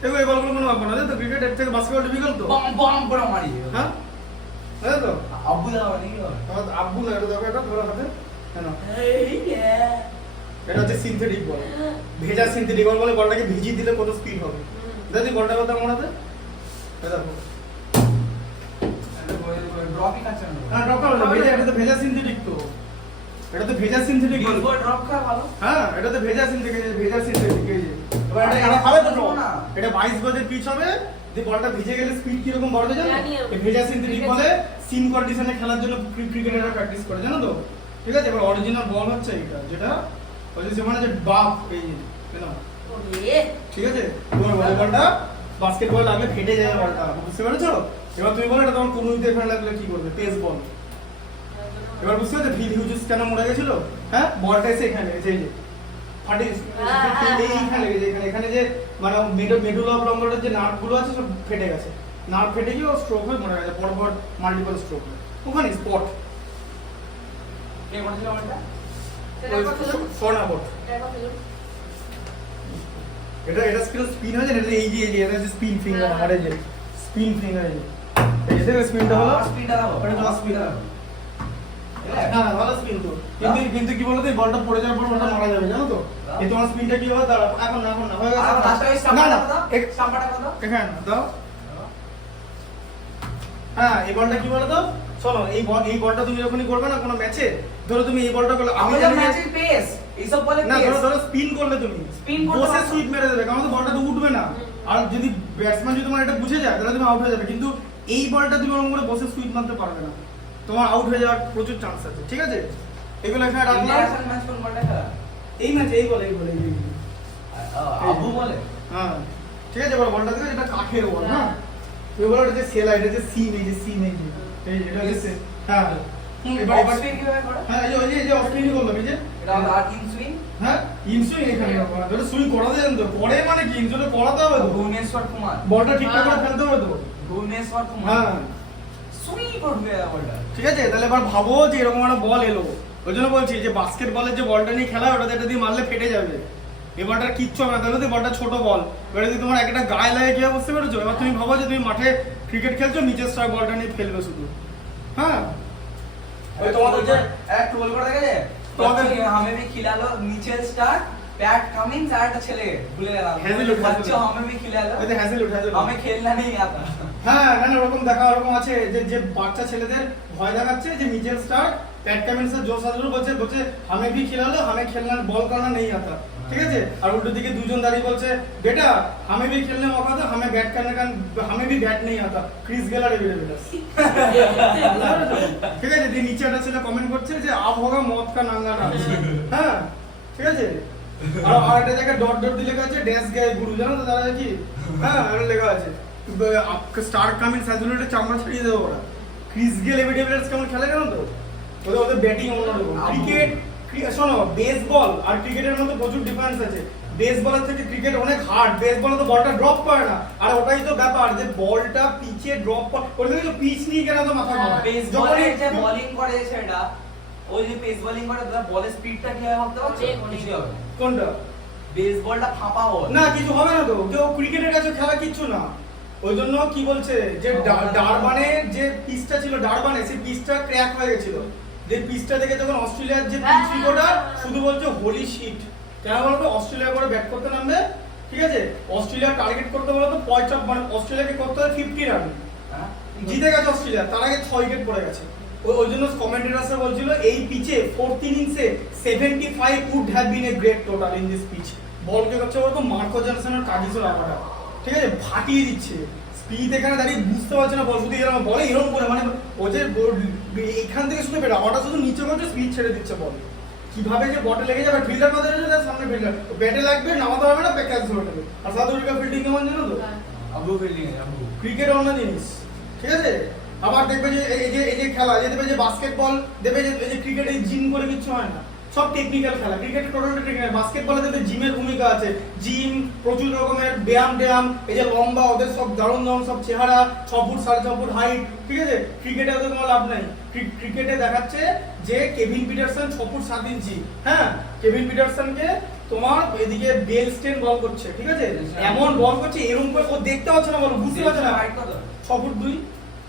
দেখো এই বলগুলো কোনো ব্যাপার না, তো ক্রিকেট এর থেকে বাস্কেটবল ডিফিকাল্ট তো। বম বম করে মারি। হ্যাঁ, তাই তো। আব্বু দাও নাকি? আব্বু লাগে, দেখো এটা ধরো হাতে, কেন এই এটা হচ্ছে সিনথেটিক বল, ভেজা সিনথেটিক বল বলে বলটাকে ভিজিয়ে দিলে কত স্পিড হবে। যদি বলটা কথা মনে আছে দেখো ড্রপই কাছে না। হ্যাঁ ড্রপ করা ভেজা, এটা তো ভেজা সিনথেটিক, তো এটা তো ভেজা সিনথেটিক বল। বল ড্রপ করা ভালো। হ্যাঁ এটা তো ভেজা সিনথেটিক, ভেজা সিনথেটিক এই যে এবার এটা হবে তো ড্রপ না। এটা 22 গজের পিচ হবে, যে বলটা ভিজে গেলে স্পিড কি রকম বাড়বে জানো? জানি আমি। এই ভেজা সিনথেটিক বলে সিন কন্ডিশনে খেলার জন্য ক্রিকেটাররা প্র্যাকটিস করে জানো তো, ঠিক আছে। এবার অরিজিনাল বল হচ্ছে এটা, যেটা হচ্ছে সেখানে যে বাপ এই যে কেন, ওরে ঠিক আছে। তোমার ভলিবলটা বাস্কেটবল লাগলে ফেটে যায় বলটা, বুঝতে পেরেছো? এবার তুমি বলো এটা তোমার কুনুইতে ফেলে লাগলে কি করবে? পেস বল। এবার বুঝতে পারছো ফিল হিউজেস কেন মরে গেছিল? হ্যাঁ বলটা এসে এখানে লেগেছে, এই যে ফাটি এইখানে লেগেছে, এখানে এখানে যে মানে মেডুল অফ লঙ্গরের যে নার্ভ গুলো আছে সব ফেটে গেছে, নার্ভ ফেটে গিয়ে ও স্ট্রোক হয়ে মরে গেছে, পরপর মাল্টিপল স্ট্রোক ওখানে স্পট। কে বলছিল আমারটা? ফর্নাবট এটা এটা স্পিন হয়েছে, এটা এই যে এটা যে স্পিন ফিঙ্গার, আমার এই যে স্পিন ফিঙ্গার, এই যে স্পিনটা হলো স্পিনটা দাও। ওটা তো স্পিন দাও। না না ভালো স্পিন তো, কিন্তু কিন্তু কি বলতো এই বলটা পড়ে যাওয়ার পর বলটা মারা যাবে জানো তো। এই তোমার স্পিনটা কি হবে দাঁড়া, এখন না হয়ে গেছে। আর লাস্টে ওই না স্টাম্পাটা না দাও। এক স্টাম্পাটা দাও। এখানে দাও। হ্যাঁ এই বলটা কি বলতো, শোনো এই বলটা তুমি যখনই করবে না কোনো ম্যাচে, ধরো তুমি এই বলটা করলে আমি জানি ম্যাচের পেস এইসব বলে না, পেস। ধরো স্পিন করলে তুমি Spin করতে বসে পারছো। সুইপ মেরে দেবে, কারণ তো বলটা তো উঠবে না। আর যদি ব্যাটসম্যান যদি তোমার এটা বুঝে যায় তাহলে তুমি আউট হয়ে যাবে, কিন্তু এই বলটা তুমি ওরকম করে বসে সুইপ মারতে পারবে না, তোমার আউট হয়ে যাওয়ার প্রচুর চান্স আছে, ঠিক আছে। এগুলো এখানে রাখলাম। ইন্টারন্যাশনাল ম্যাচ কোন বলটা খেলা? এই ম্যাচে এই বলে আবু বলে। হ্যাঁ ঠিক আছে। এবার বলটা দেখো এটা কাঠের বল, হ্যাঁ তুই বলো এটা যে সেলা, এটা যে সিম, এই যে সিম, এই যে এটা হচ্ছে হ্যাঁ এবার অফ স্পিন কিভাবে করে? হ্যাঁ এই যে অফস্পিনই করলাম, এই যে এটা আর ইন সুইং। হ্যাঁ ইনসুইং এখানে করা, যেটা সুইং করা যায় তো করে, মানে কি ইনসুইং করাতে হবে তো, ভুবনেশ্বর কুমার। বলটা ঠিকঠাক করে ফেলতে হবে তো। ভুবনেশ্বর কুমার। হ্যাঁ সুইং করবে বলটা। ঠিক আছে, তাহলে এবার ভাবো যে এরকম একটা বল এলো, ওই জন্য বলছি যে বাস্কেটবলের যে বলটা নিয়ে খেলা ওটা এটা দিয়ে মারলে ফেটে যাবে, এই বলটা কিচ্ছু হবে না, তাহলে তো বলটা ছোট বল, এবার যদি তোমার একটা গায়ে লাগে কি হবে বুঝতে পেরেছো? এবার তুমি ভাবো যে তুমি মাঠে ক্রিকেট খেলছো, নিচের স্ট্রাইক বলটা নিয়ে ফেলবে শুধু। হ্যাঁ ওই তোমাদের যে এক ট্রোল করে দেখেছে তোমাদের हमें भी खिला लो মিচেল স্টার্ক पैट कमिंस আর একটা ছেলে ভুলে গেলাম হ্যাজেলউড, बच्चों हमें भी खिला लो ওই যে হ্যাজেলউড हमें खेलना नहीं आता। হ্যাঁ হ্যাঁ ওরকম দেখা ওরকম আছে, যে যে বাচ্চা ছেলেদের ভয় দেখাচ্ছে, যে মিচেল স্টার্ক প্যাট কামিন্সের জোস হাজুর বলছে হামে ভি খিলালো হামে খেলনা বল করনা নেই আতা, ঠিক আছে। আর উল্টো দিকে দুজন দাঁড়িয়ে বলছে বেটা হামে ভি খেলনে মৌকা দো হামে ব্যাট করনে का হামে ভি ব্যাট নেই আতা, ক্রিস গেলার বেটা। ঠিক আছে, দিয়ে নিচে একটা ছেলে কমেন্ট করছে যে আব হোগা মদ কা নাঙ্গা নাচ। হ্যাঁ ঠিক আছে। আর একটা জায়গায় ডট ডট দিয়ে লেখা আছে ড্যাশ গায়ে গুরু, জানো তো তারা কি? হ্যাঁ এটা লেখা আছে স্টার কামিন্স হ্যাজেলউডের চামড়া ছাড়িয়ে দেবো ওরা। ক্রিস গেল এভিডেভিলার্স কেমন খেলে জানো তো, ওদের ব্যাটিং অন্যরকম। ক্রিকেট শোনো, বেসবল আর ক্রিকেটের মধ্যে প্রচুর ডিফারেন্স আছে। বেসবলের থেকে ক্রিকেট অনেক হার্ড, বেসবলে তো বলটা ড্রপ করে না, আর ওটাই তো ব্যাপার যে বলটা পিচে ড্রপ করে, তো পিচ নিয়ে কেন তো মাথা ঘামায়। বেসবলে যে বোলিং করে সেটা ওই যে পেস বোলিং করে তার বলের স্পিডটা কি হয় ভাবতে পারছো? কিছু হবে না। কোনটা? বেসবলটা ফাঁপা বল না কিছু হবে না তো, কেউ ক্রিকেটের কাছে খেলা কিচ্ছু না। ওই জন্য কি বলছে যে ডারবানে যে পিচটা ছিল, ডারবানে সেই পিচটা ক্র্যাক হয়ে গেছিল, যে পিচটা দেখে যখন অস্ট্রেলিয়ার যে পিচ রিপোর্টার শুধু বলছে হোলি শিট, কেন বলতো অস্ট্রেলিয়া করে ব্যাট করতে নামবে, ঠিক আছে। অস্ট্রেলিয়া টার্গেট করতে বলতো 50, মানে অস্ট্রেলিয়াকে করতে হবে 50 রান, হ্যাঁ জিতে গেছে অস্ট্রেলিয়া, তার আগে 6 উইকেট পড়ে গেছে। ওই জন্য কমেন্টেটরসরা বলছিল এই পিচে 4th ইনিংসে 75 would have been a great total in this pitch। বলকে করছে বলতো মার্কো জনসনের কাজিসো লাগাটা, ঠিক আছে, ফাটিয়ে দিচ্ছে। স্পিড এখানে দাঁড়িয়ে বুঝতে পারছে না বল, শুধু এরকম বলে এরকম করে, মানে ও যে এখান থেকে শুধু রাবারটা শুধু নিচে করছে, স্পিড ছেড়ে দিচ্ছে বল, কিভাবে যে বটে লেগে যাবে, ফিল্ডার কথা রয়েছে তার সামনে ফিল্ডার, ব্যাটে লাগবে নামাতে হবে না, ক্যাচ ধরে নেবে। আর সাউথ আফ্রিকা ফিল্ডিং কেমন জানো তো, আবু ফিল্ডিং আবু ক্রিকেট অন্য জিনিস, ঠিক আছে। আবার দেখবে যে এই যে খেলা যে দেখবে যে বাস্কেটবল দেখবে যে এই যে ক্রিকেটে জিম করে কিছু হয় না, সব টেকনিক্যাল খেলা। ক্রিকেট টোটাল টেকনিক্যাল, বাস্কেটবলে দেখবে জিমের ভূমিকা আছে, জিম প্রচুর রকমের ব্যায়াম, এই যে লম্বা ওদের সব দারুণ সব চেহারা, 6 ফুট 6.5 ফুট হাইট, ঠিক আছে। ক্রিকেটে ওদের কোনো লাভ নাই। ক্রিকেটে দেখাচ্ছে যে কেভিন পিটারসন 6 ফুট 7 ইঞ্চি, হ্যাঁ কেভিন পিটারসনকে তোমার এদিকে বেল স্টেন বল করছে, ঠিক আছে, এমন বল করছে এরকম করে, ও দেখতে পাচ্ছে না বল, বুঝতে পারছে না, 6 ফুট 2,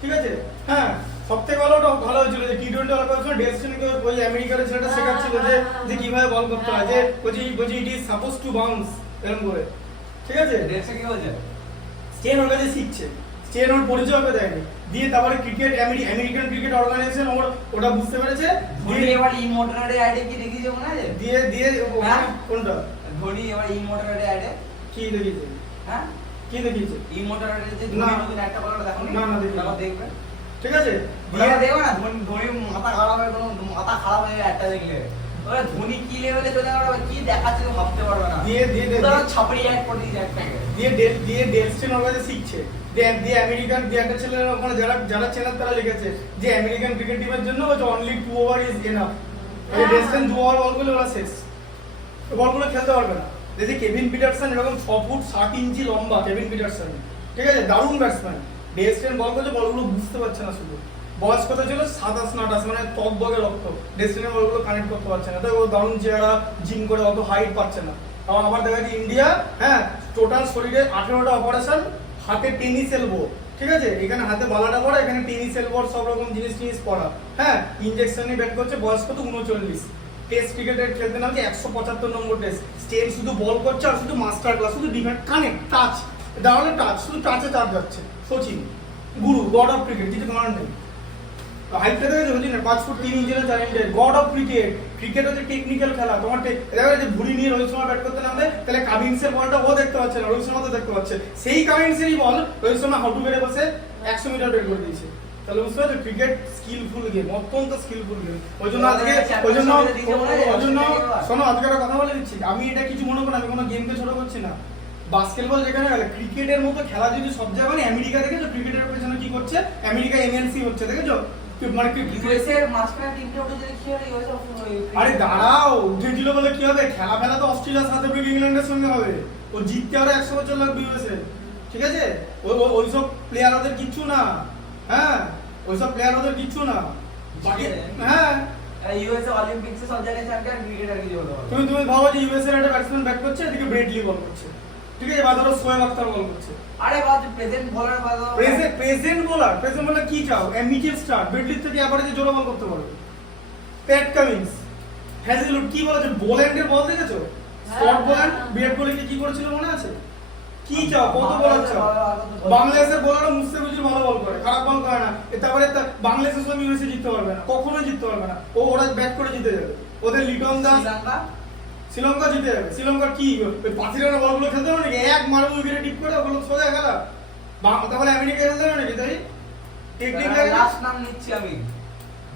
ঠিক আছে, হ্যাঁ 6 সবথেকে ভালো হয়েছিল যে টি20 ওয়ার্ল্ড কাপে ডেস্টিনিকে ওই আমেরিকার ছেলেটা শেখাচ্ছিল যে কিভাবে বল করতে হয়, যে বলছি it is suppose two bounce এরকম করে, ঠিক আছে? ডেটসে কি বলছে? স্টেন ওর কাছে শিখছে, স্টেন ওর পরিচয় ওকে দেয়নি, দিয়ে তারপরে ক্রিকেট আমেরিকান ক্রিকেট অর্গানাইজেশন ওটা বুঝতে পেরেছে, ধোনি এবার ইমোটরের অ্যাডে কি দেখিয়েছে মনে আছে? দিয়ে হ্যাঁ? কোনটা ধোনি এবার ইমোটরের অ্যাডে কি দেখিয়েছে, হ্যাঁ কি দেখিয়েছে? ইমোটরের যে না। ধোনি নতুন একটা বলার দেখো না, না, দেখিনি। তারপর দেখবে ঠিক আছে? দিয়ে দেখো না ধোনি মাথা খারাপ হয়ে মাথা খারাপ হয়ে একটা দেখলে ওরা ধোনি কি লেভেলে চলে গেল, কি দেখাচ্ছে তুমি ভাবতে পারবে না। দিয়ে ছাপড়ি অ্যাড করে দিয়েছে একটাকে। দিয়ে ডেলস্টেন ওর কাছে শিখছে, দিয়ে আমেরিকান দিয়ে একটা ছেলের ওখানে যারা চেনেন তারা লিখেছে যে আমেরিকান ক্রিকেট টিমের জন্য অনলি 2 ওভার ইজ এনাফ। এই ডেলস্টেন 2 ওভার বলগুলো ওরা শেষ, বলগুলো খেলতে পারবে না। দেখি কেভিন পিটারসন এরকম 6 ফুট 7 ইঞ্চি লম্বা কেভিন পিটারসন, ঠিক আছে, দারুণ ব্যাটসম্যান। ডেলস্টেন বল করছে, বলগুলো বুঝতে পারছে না, শুধু বয়স কত ছিল 27-28, মানে টক বগে রক্ত, ডেস্টিনের বলগুলো কানেক্ট করতে পারছে না, তাই ও দারুণ চেহারা, জিম করে অত হাইট পাচ্ছে না। আবার দেখা যাচ্ছে ইন্ডিয়া, হ্যাঁ, টোটাল শরীরে 18টা অপারেশন, হাতে টেনিস এলবো, ঠিক আছে, এখানে হাতে বালাটা পড়া, এখানে টেনিস এলবো, সব রকম জিনিস পড়া, হ্যাঁ, ইনজেকশনে ব্যাট করছে, বয়স কত 39, টেস্ট ক্রিকেটে খেলতে নামছে 175 নম্বর টেস্ট, স্টেট শুধু বল করছে আর শুধু মাস্টার ক্লাস, শুধু ডিফেন্ড কানেক্ট টাচ, দাঁড়ালে টাচ, শুধু টাচে চার্জ যাচ্ছে। সচিন গুরু, গড অফ ক্রিকেট, কিছু করার নেই। হাইটটা দেখেছো সচিন 5 ফুট 3 ইঞ্চি না 4 ইঞ্চি, গড অফ ক্রিকেট। ক্রিকেট হচ্ছে টেকনিক্যাল খেলা, তোমার দেখো যে ভুড়ি নিয়ে রোহিত শর্মা ব্যাট করতে নামবে, তাহলে কামিন্সের বলটা ও দেখতে পাচ্ছে না, রোহিত শর্মা তো দেখতে পাচ্ছে, সেই কামিন্সেরই বল রোহিত শর্মা হাঁটু বেড়ে বসে 100 মিটার বের করে দিয়েছে। তাহলে বুঝতে পারছো ক্রিকেট স্কিলফুল গেম, অত্যন্ত স্কিলফুল গেম। ওই জন্য শোনো, আজকে একটা কথা বলে দিচ্ছি, আমি এটা কিছু মনে করি, আমি কোনো গেমকে ছোট করছি না। বাস্কেটবল যেখানে গেলে ক্রিকেটের মতো খেলা যদি সব জায়গায়, আমেরিকা দেখেছো ক্রিকেটের পেছনে কি করছে, আমেরিকা এমএনসি হচ্ছে, দেখেছো? মানে ইউএসএ এর মাঝখানে টিমটা উঠে যদি কি হলো ইউএসএ আরে দাঁড়াও, উঠেছিল বলে কি হবে? খেলা ফেলা তো অস্ট্রেলিয়ার সাথে ইংল্যান্ডের সঙ্গে হবে, ও জিততে আরো 100 বছর লাগবে ইউএসএ, ঠিক আছে? ওইসব প্লেয়ার ওদের কিচ্ছু না, হ্যাঁ, ওইসব প্লেয়ার ওদের কিচ্ছু না, বাকি হ্যাঁ। ইউএসএ অলিম্পিক্সে সব জায়গায় চ্যাম্পিয়ন, ক্রিকেটার কি হলো? তুমি ভাবো যে ইউএসএ এর একটা ব্যাটসম্যান ব্যাট করছে, এদিকে ব্রেডলি বল করছে, ঠিক আছে, বা ধরো শোয়েব আখতার বল করছে। আরে বাদ প্রেজেন্ট বোলার বাদ প্রেজেন্ট বোলার কি চাও? মিচেল স্টার্ক ব্রেডলির থেকে এভারেজে জোরে বল করতে পারবে। প্যাট কামিন্স, হ্যাজেলউড কি বলেছে, বোল্যান্ডের বল দেখেছো? স্কট বোল্যান্ড বিরাট কোহলিকে কি করেছিল মনে আছে? কি চাও, কত বলার চাও? বাংলাদেশের বোলাররা মুস্তাফিজুর ভালো বল করে, খারাপ বল করে না, তারপরে বাংলাদেশের সঙ্গে ইউএসএ জিততে পারবে না, কখনোই জিততে পারবে না। ওরা ব্যাট করে জিতে যাবে, ওদের লিটন দাস, শ্রীলঙ্কা জিতে যাবে। শ্রীলঙ্কার কি ওই পাঁচিলের বলগুলো খেলতে হবে নাকি? এক মারবো উইকেটে টিপ করে ওগুলো সোজা খেলা। তাহলে আমেরিকা খেলতে হবে নাকি? তাই টেকনিক লাগে। লাস্ট নাম নিচ্ছি আমি,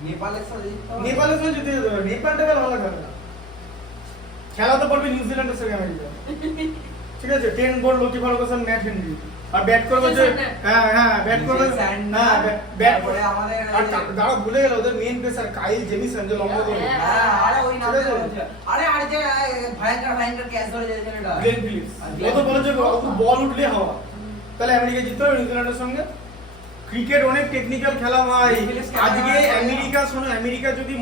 নেপালের সাথে নেপালের সঙ্গে জিতে যেতে হবে, নেপালটা ভালো খেলে না, খেলা তো পড়বে নিউজিল্যান্ডের সঙ্গে আমেরিকা, ঠিক আছে? 10 গোল লোকি ফার্গুসন, ম্যাট হেনরি, আর ব্যাট করবে যে হ্যাঁ ব্যাট করবে, হ্যাঁ ব্যাট করে আমাদের, আর দাঁড়া ভুলে গেল ওদের মেইন পেসার কাইল জেমিসন, যে লম্বা করে, হ্যাঁ আরে ওই নাম বলছে, আরে যে ভয়ঙ্কর ক্যাচ ধরে যাচ্ছে এটা গ্লেন ফিলিপস, ও তো বলেছে বল উঠলে হাওয়া। তাহলে আমেরিকা জিততে হবে নিউজিল্যান্ডের সঙ্গে। ক্রিকেট অনেক টেকনিক্যাল খেলা ভাই। আজকে আমেরিকা, শোনো, আমেরিকা যদি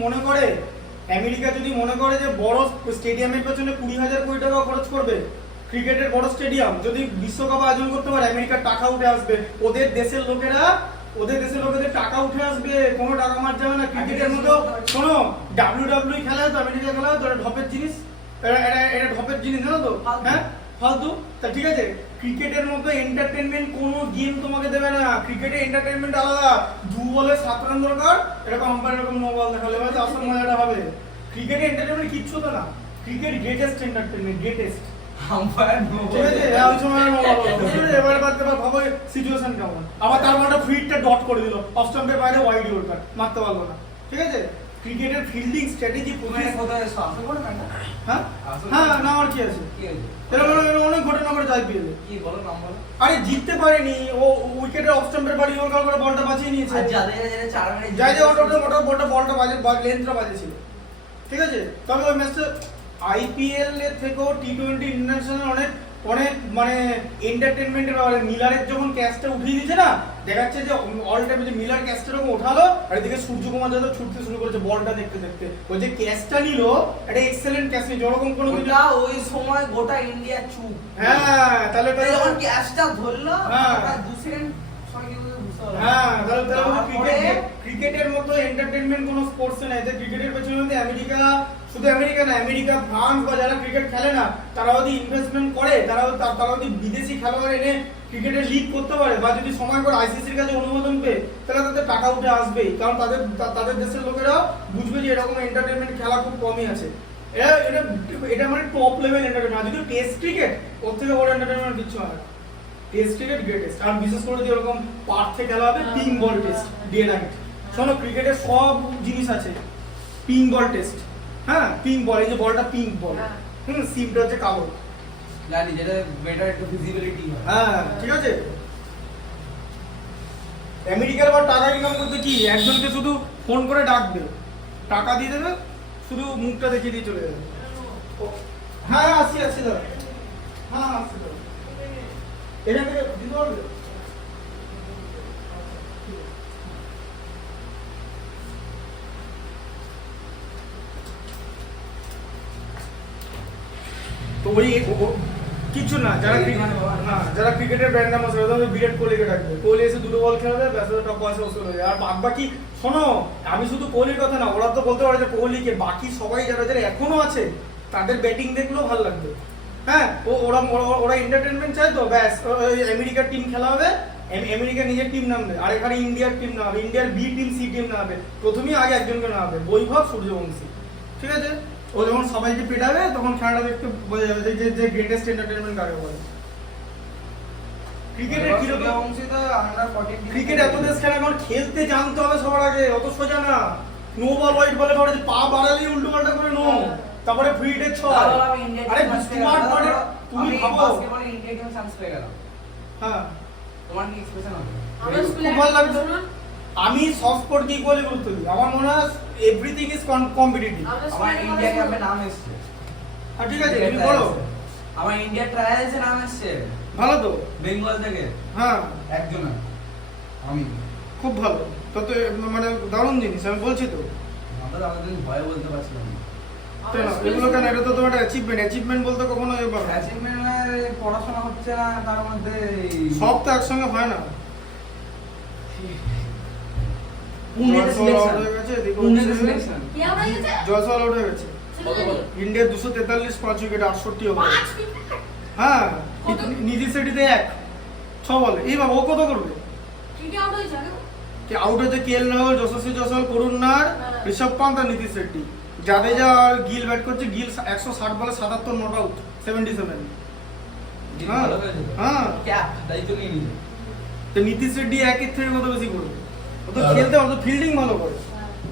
মনে করে যে বড় স্টেডিয়ামের পেছনে 20,000 কোটি টাকা খরচ করবে, ক্রিকেটের বড় স্টেডিয়াম যদি বিশ্বকাপ আয়োজন করতে পারে, আমেরিকার টাকা উঠে আসবে, ওদের দেশের লোকেদের টাকা উঠে আসবে, কোনো টাকা মার যাবে না। ক্রিকেটের মতো শোনো, WWE খেলা হয় তো, আমেরিকা খেলা হয় তো, এটা ঢপের জিনিস, এটা ঢপের জিনিস, জানো তো? হ্যাঁ, ফালতু। তা ঠিক আছে, ক্রিকেটের মতো এন্টারটেইনমেন্ট কোনো গেম তোমাকে দেবে না। ক্রিকেটে এন্টারটেইনমেন্ট আলাদা, 2 বলে 7 রান দরকার, এরকম আম্পায়ার এরকম নো বল দেখালে হয়তো আসল মজাটা হবে। ক্রিকেটে এন্টারটেইনমেন্ট কিচ্ছু তো না, cricket greatest entertainment, greatest. Umpire no ball, ঠিক আছে, এই সময় নো বল, এবারে বাদ দেবা, ভাবো সিচুয়েশন কেমন। আবার তার মানে ফিল্ডটা ডট করে দিল, অফ স্টাম্পের বাইরে ওয়াইড ইয়র্কার, মারতে পারলো না, ঠিক আছে? ক্রিকেটের ফিল্ডিং স্ট্র্যাটেজি হ্যাঁ না, আর কি আছে, অনেক ঘটনা করে যায় পেয়ে কি বলো নাম বলো। আরে জিততে পারেনি, ও উইকেটের অফ স্টাম্পের বাড়ি ইয়র্কার করে বলটা বাঁচিয়ে নিয়েছে। আর যাদের 4 মিনিট যাই ওটা বলটা লেন্থটা বাজেছিল, ঠিক আছে? তবে ওই ম্যাচটা আইপিএল এর থেকেও টি20 ইন্টারন্যাশনাল অনেক মানে এন্টারটেইনমেন্টের ব্যাপারে। মিলারের যখন ক্যাচটা উঠিয়ে দিয়েছে না, দেখাচ্ছে যে অল টাইম যে মিলার ক্যাচটা যখন ওঠালো, আর এদিকে সূর্যকুমার যাদব ছুটতে শুরু করেছে বলটা দেখতে দেখতে। ওই যে ক্যাচটা নিল, একটা এক্সেলেন্ট ক্যাচ নিল, ওরকম কোনো কিছু না। ওই সময় গোটা ইন্ডিয়া চুপ। হ্যাঁ, তাহলে যখন ক্যাচটা ধরলো, হ্যাঁ, 2 সেকেন্ড সবাই কি হ্যাঁ তাহলে তারপরে ক্রিকেটের মতো এন্টারটেইনমেন্ট কোনো স্পোর্টসে নাই। ক্রিকেটের পেছনে যদি আমেরিকা, শুধু আমেরিকা না, আমেরিকা ফ্রান্স বা যারা ক্রিকেট খেলে না তারা যদি ইনভেস্টমেন্ট করে, তারা যদি বিদেশি খেলোয়াড় এনে ক্রিকেটের লিগ করতে পারে বা যদি সময় করে আইসিসির কাছে অনুমোদন পেয়ে, তাহলে তাদের টাকা উঠে আসবেই। কারণ তাদের দেশের লোকেরা বুঝবে যে এরকম এন্টারটেইনমেন্ট খেলা খুব কমই আছে। এটা মানে টপ লেভেল এন্টারটেইনমেন্ট। যদি টেস্ট ক্রিকেট, ওর থেকে বড় এন্টারটেইনমেন্ট কিছু হয় না। Test cricket greatest. আর বিশেষ করে যদি এরকম পার্থে খেলা হবে, পিং বল টেস্ট ডে নাইট। শোনো, ক্রিকেটের সব জিনিস আছে। পিং বল টেস্ট, হ্যাঁ পিং বল, এই যে বলটা পিঙ্ক বল, সিমটা হচ্ছে কালো, জানি যেটা বেটার একটু ভিজিবিলিটি হয়। হ্যাঁ ঠিক আছে। আমেরিকার আবার টাকা ইনকাম করতে কি, একজনকে শুধু ফোন করে ডাকবে, টাকা দিয়ে দেবে, শুধু মুখটা দেখিয়ে দিয়ে চলে যাবে। হ্যাঁ আসি দাদা, হ্যাঁ আসি দাদা, এখান থেকে দিতে পারবে? তো ওই কিছু না, যারা ক্রিকেটের ব্র্যান্ড অ্যাম্বাসেডর, তাহলে বিরাট কোহলিকে ডাকবে, কোহলি এসে দুটো বল খেলবে, ব্যাস টপ পয়সা ওসুল হয়ে যায়। আর বাকি শোনো, আমি শুধু কোহলির কথা না, ওরা তো বলতে পারে যে কোহলিকে, বাকি সবাই যারা যারা এখনো আছে তাদের ব্যাটিং দেখলেও ভালো লাগবে। হ্যাঁ ওরা এন্টারটেনমেন্ট চায় তো, ব্যাস আমেরিকার টিম খেলা হবে, আমেরিকা নিজের টিম নামবে, আর এখানে ইন্ডিয়ার টিম নামবে, ইন্ডিয়ার বি টিম সি টিম নামবে। প্রথমেই আগে একজনকে নামবে, বৈভব সূর্যবংশী, ঠিক আছে? ও যখন সবাইকে পেটাবে তখন খেলাটা দেখতে বোঝা যাবে যে গ্রেটেস্ট এন্টারটেইনমেন্ট কাকে বলে। ক্রিকেটের কি রকম অংশ, তো আমরা 14 ক্রিকেট এত দেশ খেলা, কারণ খেলতে জানতে হবে সবার আগে, অত সোজা না। নো বল হোয়াইট বলে পরে পা বাড়ালেই উল্টো পাল্টা করে নো, তারপরে ফ্রি হিটের ছয়। আরে স্মার্ট বলে তুমি ভাবো বাস্কেটবলে ইন্ডিয়া টিম চান্স পেয়ে গেল। হ্যাঁ তোমার কি এক্সপ্রেশন হবে? আমরা স্কুলে খুব ভালো লাগছে। আমি সব স্পোর্টকে ইকুয়ালি গুরুত্ব দিই। আমার মনে হয় এভরিথিং ইজ কম্পিটিটিভ। আমার ইন্ডিয়া ক্যাম্পে নাম এসেছে। হ্যাঁ ঠিক আছে, তুমি বলো। আমার ইন্ডিয়া ট্রায়ালসে নাম এসেছে। ভালো তো, বেঙ্গল থেকে। হ্যাঁ একজনের আমি খুব ভালো। তো মানে দারুণ জিনিস, আমি বলছি তো। আমরা তো আমাদের ভয় বলতে পারছিলাম না। এগুলো কেন, এটা তো তোমার অ্যাচিভমেন্ট বলতে কখনো এ পাবে না। অ্যাচিভমেন্ট পড়াশোনা হচ্ছে না, তার মধ্যে সব তো একসঙ্গে হয় না। পুনেতে সিলেকশন হয়ে গেছে, পুনেতে সিলেকশন কি আমরা গেছে জয়সওয়াল আউট হয়ে গেছে। India 243 5 wicket 68 over. হ্যাঁ নিধি সেটিতে 1 6 বলে। এই বাবা ও কত করবে? কি আউট হয়েছে আগে? কি আউট হয়েছে? কেএল রাহুল, যশস্বী জয়সওয়াল, করুণ নায়ার, ঋষভ পান্ত আর নীতিশ শেট্টি। জাদেজা আর গিল ব্যাট করছে। গিল 160 বলে 77 নট আউট, 77। ভালো হয়েছে হ্যাঁ ক্যাপ দায়িত্ব নিয়ে নিল। তো নীতিশ রেড্ডি একের থেকে কত বেশি করবে? ও তো খেলতে, ও তো ফিল্ডিং ভালো করে।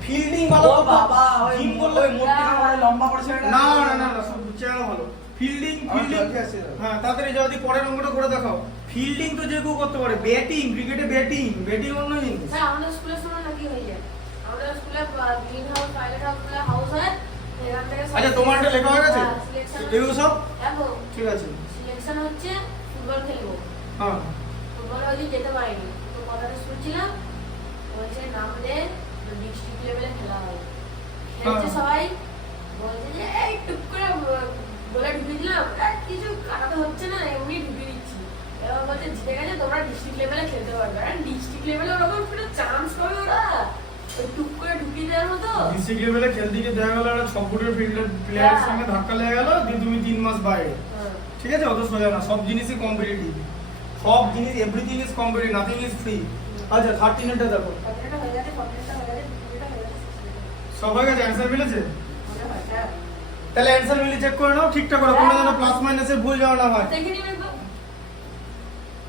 ফিল্ডিং ভালো ও বাবা ওই জিম বললো ওই মোটকে আমার লম্বা করে ছেড়ে না সব চেহারা ভালো। ফিল্ডিং হ্যাঁ তাড়াতাড়ি যদি পরের অঙ্কটা করে দেখাও। ফিল্ডিং তো যে কেউ করতে পারে, ব্যাটিং, ক্রিকেটে ব্যাটিং অন্য জিনিস। স্যার আমাদের স্কুলের সময় নাকি হয়ে যায়, আমাদের স্কুলে গ্রিন হাউস, পাইলট হাউস বলে হাউস হয়, এখান থেকে আচ্ছা তোমার এটা লেখা হয়ে গেছে এগুলো সব? দেখো ঠিক আছে, সিলেকশন হচ্ছে ফুটবল খেলবো, হ্যাঁ ফুটবলে ওই দিন যেতে পারিনি, তো কথাটা শুনছিলাম, বলছে নাম দে, ডিস্ট্রিক্ট লেভেলে খেলা হবে। খেলছে সবাই, বলছে যে এই টুক করে বলে ঢুকে দিলাম, কিছু কাটাতে হচ্ছে না, এমনি ঢুকে দিচ্ছি। এবার বলছে জিতে গেছে, তোমরা ডিস্ট্রিক্ট লেভেলে খেলতে পারবে। আর ডিস্ট্রিক্ট লেভেলে ওরকম কোনো চান্স পাবে ওরা, ওই টুক করে ঢুকিয়ে দেওয়ার মতো। ডিস্ট্রিক্ট লেভেলে খেলতে গিয়ে দেখা গেল একটা 6 ফুটের ফিল্ডার প্লেয়ারের সঙ্গে ধাক্কা লেগে গেল, দিয়ে তুমি 3 মাস বাইরে। ঠিক আছে, অত সোজা না, সব জিনিসই কম্পিটিটিভ, সব জিনিস, everything is competitive, nothing is free. আচ্ছা 13 এরটা দেখো, কতটা হয়ে গেছে, কতটা হয়ে গেছে, কতটা হয়ে গেছে, সব হয়ে গেছে, অ্যান্সার মিলেছে? মনে হয় স্যার তাহলে অ্যান্সার মিলে চেক করে নাও, ঠিকঠাক করো, কোনো যেন প্লাস মাইনাসের ভুল যাওয়া না হয়। দেখে নিন একবার।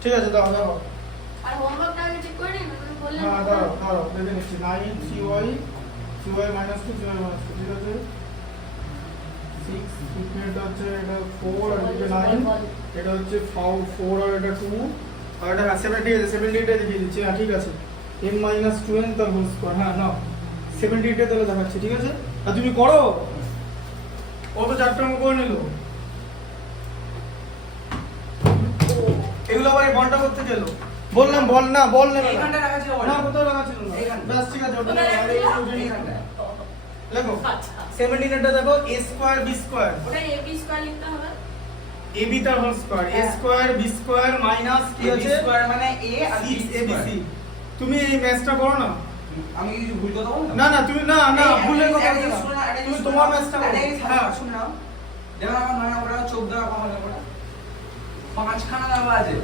ঠিক আছে, দাও দাও, আর হোমওয়ার্কটা আগে চেক করে নিন, আমি বললাম হ্যাঁ দাও দেখে নিচ্ছি। 9 CY -2 CY -2, ঠিক আছে। 6 ফিটনেসটা হচ্ছে এটা 4 আর এটা 9, এটা হচ্ছে 4 আর এটা 2 আর এটা 7, ঠিক আছে 78 এ দেখিয়ে দিচ্ছি। হ্যাঁ ঠিক আছে, m - 2n তার হোল স্কয়ার। হ্যাঁ নাও 78 এ তাহলে দেখাচ্ছি, ঠিক আছে। আর তুমি করো, ও তো 4টা অঙ্ক করে নিল। এগুলো আবার এই বলটা করতে গেল, বললাম বল না, বল নেবে না। এইখানটা রাখা ছিল বল। না কোথাও রাখা ছিল না, এইখানটা। ব্যাস ঠিক আছে, ওটা কোথায় রাখা ছিল? এইখানটা। দেখো আচ্ছা 17 এটা দেখো a স্কয়ার b স্কয়ার, ওটা ab স্কয়ার লিখতে হবে। ab তার whole square, a square b square minus কি a b আছে স্কয়ার মানে a আর b 6 abc, তুমি এই ম্যাচটা করো না। আমি কি কিছু ভুল কথা বললাম? না না তুমি না না ভুলের কথা একটা বলছো জিনিস না। শোনো না, একটা তুমি জিনিস তোমার শোনো না। ম্যাচটা একটা করো। জিনিস হ্যাঁ শুনে নাও। যেমন আমার নয় নম্বরে 14 টাকা কমালে পড়া 5খানা দেওয়া আছে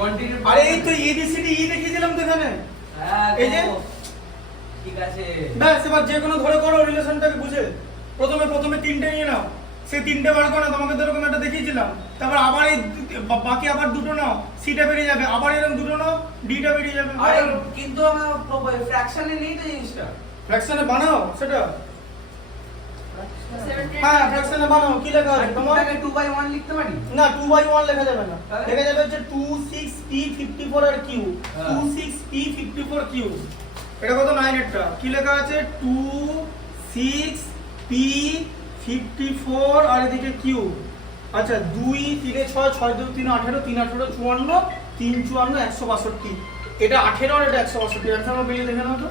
কন্টিনিউ। আরে এই তো এবিসিডি ই দেখিয়েছিলাম তো এখানে। হ্যাঁ এই যে। ঠিক আছে। ব্যাস এবার যে কোনো ধরে করো রিলেশনটাকে বুঝে। প্রথমে তিনটে নিয়ে নাও, সেই তিনটে বার করো না, তোমাকে তো এরকম একটা দেখিয়েছিলাম। তারপর আবার এই বাকি আবার দুটো নাও, সিটা বেরিয়ে যাবে, আবার এরকম দুটো নাও, ডিটা বেরিয়ে যাবে। আরে কিন্তু আমার ফ্র্যাকশনে নেই তো জিনিসটা। ফ্র্যাকশনে বানাও সেটা। 700 হ্যাঁ ফ্র্যাকশনে বানাও, কি লেখা আছে তোমার? তোমাকে 2/1 লিখতে পারি? না 2/1 লেখা যাবে না, তাহলে? লেখা যাবে হচ্ছে 26p54 আর q। হ্যাঁ। 26p54q। এটা কত 9 এরটা কি লেখা আছে? 26p54 আর এদিকে q। আচ্ছা 2 3 6 6 2 3 18 3 18 54 3 54 162। এটা 18 আর এটা 162। आंसर আমরা বেরিয়ে দেখে নাও তো।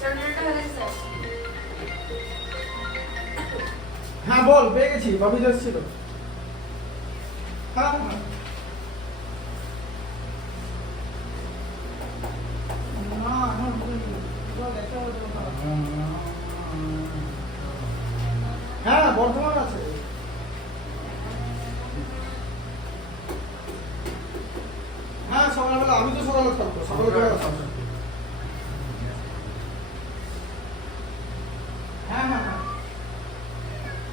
700 টাকা হয়েছে স্যার। হ্যাঁ বল, পেয়ে গেছি, বাবু যাচ্ছিল। হ্যাঁ হ্যাঁ। না এখন বলিনি। তোরা দেখো ওটা। হ্যাঁ বর্ধমান আছে। হ্যাঁ সকালবেলা আমি তো সকালে থাকবো, সকালবেলা থাকবো। হ্যাঁ হ্যাঁ হ্যাঁ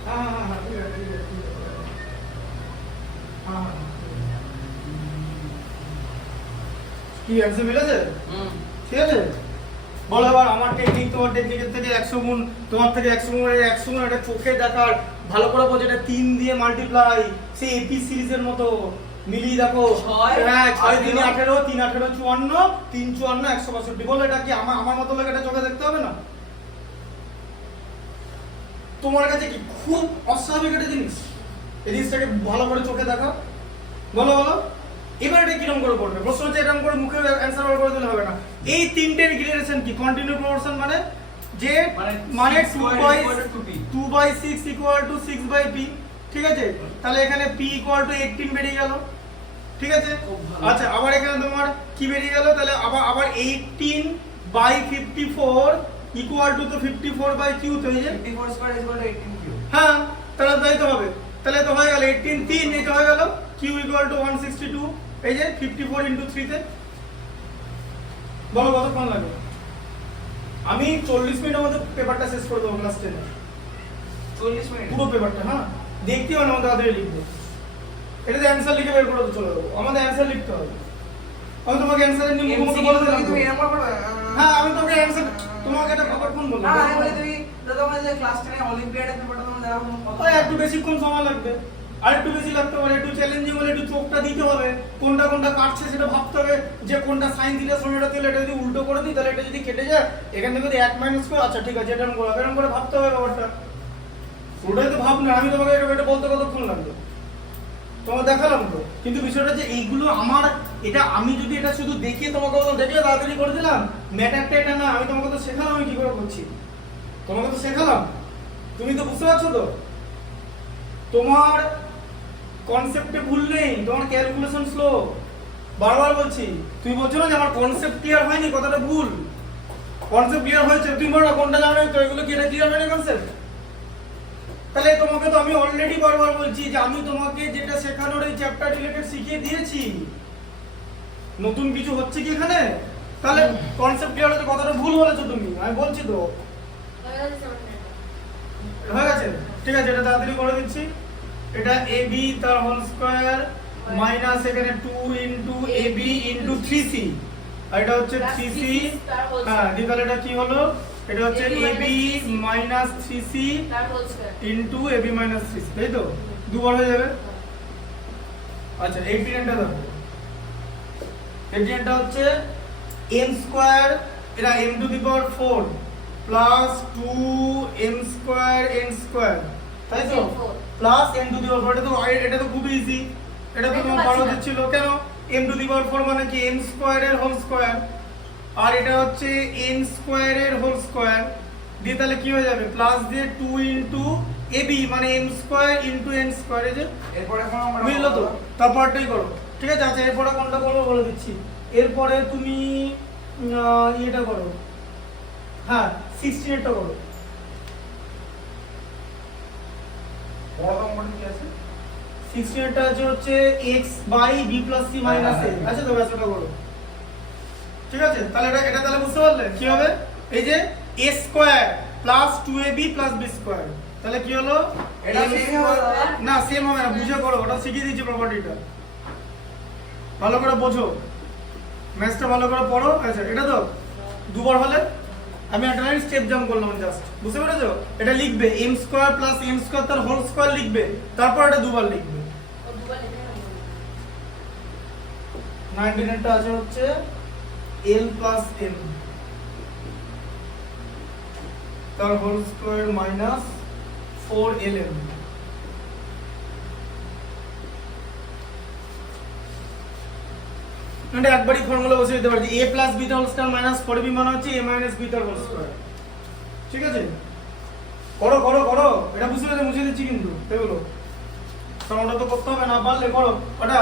হ্যাঁ হ্যাঁ হ্যাঁ ঠিক আছে ঠিক আছে ঠিক আছে। হ্যাঁ হ্যাঁ কি অ্যান্সার মিলেছে? ঠিক আছে বলো এবার আমার টেকনিক তোমার টেকনিকের থেকে 100 গুণ, তোমার থেকে 100 গুণ, 100 গুণ এটা চোখে দেখার ভালো করে বোঝো। এটা 3 দিয়ে মাল্টিপ্লাই, সেই এপি সিরিজের মতো মিলিয়ে দেখো। হ্যাঁ 6 দিনে 18 3 18 54 3 54 162। বলো এটা কি আমার মতো লাগে? এটা চোখে দেখতে হবে না? তোমার কাছে কি খুব অস্বাভাবিক একটা জিনিস? এই জিনিসটাকে ভালো করে চোখে দেখো। বলো বলো এবার এটা কিরকম করে করবে? প্রশ্ন হচ্ছে এরকম করে মুখে অ্যানসার বার করে দিলে হবে না। এই তিনটের রিলেশন কি? কন্টিনিউ প্রপোর্শন মানে যে মানে 2/6 = 6/p। ঠিক আছে, তাহলে এখানে p = 18 বেরিয়ে গেল। ঠিক আছে, আচ্ছা আবার এখানে তোমার কি বেরিয়ে গেল? তাহলে আবার 18/54 = তো 54/q তো এই যে 54² = 18q। হ্যাঁ তাহলে তাই তো হবে। তাহলে তো হয়ে গেল 18 3 এটা হয়ে গেল q = 162। এই যে 54 × 3 তে। বলো কতক্ষণ লাগবে? আমি 40 মিনিটের মধ্যে পেপারটা শেষ করে দেবো ক্লাস 10 এ। 40 মিনিট পুরো পেপারটা। হ্যাঁ দেখতে হবে না, আমাদের তাড়াতাড়ি লিখবো। এটাতে অ্যানসার লিখে বের করে চলে যাবো। আমাদের অ্যানসার লিখতে হবে। আমি তোমাকে অ্যানসারের নিয়ম মুখে বলে দিলাম। তুমি এমন করবে? হ্যাঁ আমি তোমাকে অ্যানসার, তোমাকে এটা কতক্ষণ বলবো? না আমি বলি তুমি তোমার যে ক্লাস 10 এ অলিম্পিয়াডের পেপারটা তোমার দেওয়া কত? ওই একটু বেশিক্ষণ সময় লাগবে, আর একটু বেশি লাগতে পারে, একটু চ্যালেঞ্জিং হলে একটু চোখটা দিতে হবে, কোনটা কোনটা কাটছে সেটা ভাবতে হবে, যে কোনটা সাইন দিলে সময়টা দিলে এটা যদি উল্টো করে দিই তাহলে এটা যদি কেটে যায় এখান থেকে যদি 1 মাইনাস করে, আচ্ছা ঠিক আছে এটা এরকম করে ভাবতে হবে ব্যাপারটা। ওটাই তো ভাবনা। আমি তোমাকে এটা বলতে কতক্ষণ লাগবে? তোমাকে দেখালাম তো। কিন্তু বিষয়টা যে এইগুলো আমার, এটা আমি যদি এটা শুধু দেখিয়ে তোমাকে দেখলে তাড়াতাড়ি করে দিলাম, ম্যাটারটা এটা না। আমি তোমাকে তো শেখালাম আমি কি করে করছি, তোমাকে তো শেখালাম, তুমি তো বুঝতে পারছো তো। তোমার কনসেপ্টে ভুল নেই, তোমার ক্যালকুলেশন স্লো। বারবার বলছি, তুমি বলছো না যে আমার কনসেপ্ট ক্লিয়ার হয়নি, কথাটা ভুল। কনসেপ্ট ক্লিয়ার হয়েছে, তুমি বলো না কোনটা জানো তো, এগুলো কি এটা ক্লিয়ার হয়নি কনসেপ্ট? তাহলে তোমাকে তো আমি অলরেডি বারবার বলছি যে আমি তোমাকে যেটা শেখানোর এই চ্যাপ্টার রিলেটেড শিখিয়ে দিয়েছি, নতুন কিছু হচ্ছে কি এখানে? তাহলে কনসেপ্ট ক্লিয়ার হয়েছে, কথাটা ভুল বলেছো তুমি, আমি বলছি তো। হয়ে গেছে 700 টাকা। হয়ে গেছে, ঠিক আছে এটা তাড়াতাড়ি করে দিচ্ছি। এটা ab তার হোল স্কয়ার মাইনাস এখানে 2 * ab * 3c, আর এটা হচ্ছে 3c। হ্যাঁ দি তাহলে এটা কি হলো? এটা হচ্ছে ab - 3c তার হোল স্কয়ার * ab - 3c, তাই তো? দুবার হয়ে যাবে। আচ্ছা 18 টা দেখো, 18 টা হচ্ছে m² এটা m⁴ প্লাস 2m² n², তাই তো? প্লাস m⁴, এটা তো খুব ইজি, এটা তো তোমার বড় ছিল কেন? m⁴ মানে কি m² এর হোল স্কয়ার, আর এটা হচ্ছে n² এর হোল স্কয়ার। দিয়ে তাহলে কি হয়ে যাবে? প্লাস দিয়ে 2 * ab মানে m² * n²। এই যে এরপর এখন আমরা বুঝলো তো? তারপরটাই করো, ঠিক আছে? আচ্ছা এরপরে কোনটা করবো বলে দিচ্ছি। এরপরে তুমি এটা করো, হ্যাঁ 16 এরটা করো। বড় কম্পোনেন্ট কি আছে? 16 এরটা আছে হচ্ছে x by b plus c minus a, আচ্ছা তো ব্যাস ওটা করো। ঠিক আছে, তাহলে এটা তাহলে বুঝতে পারলে কি হবে? এই যে a square plus 2ab plus b square, তাহলে কি হলো? এটা সেমই হবে দাদা। না সেম হবে না, বুঝে করো, ওটা শিখিয়ে দিচ্ছি প্রপার্টিটা, ভালো করে বোঝো, ম্যাথসটা ভালো করে পড়ো। আচ্ছা এটা তো দুবার হলে আমি একটা লাইন স্টেপ জাম্প করলাম জাস্ট, বুঝতে পেরেছো? এটা লিখবে m square plus m square তার হোল স্কয়ার লিখবে, তারপর এটা দুবার লিখবে। ও দুবার লিখে নেবো। 19 এরটা আছে হচ্ছে l প্লাস m তার হোল স্কয়ার মাইনাস 4lm। এটা একবারই ফর্মুলা বসিয়ে দিতে পারি, a প্লাস b তার হোল স্কয়ার মাইনাস 4b মানে হচ্ছে a মাইনাস b তার হোল স্কয়ার। ঠিক আছে, করো করো করো, এটা বুঝতে পেরেছো? মুছে দিচ্ছি কিন্তু এগুলো সমানটা তো করতে হবে, না পারলে করো ওটা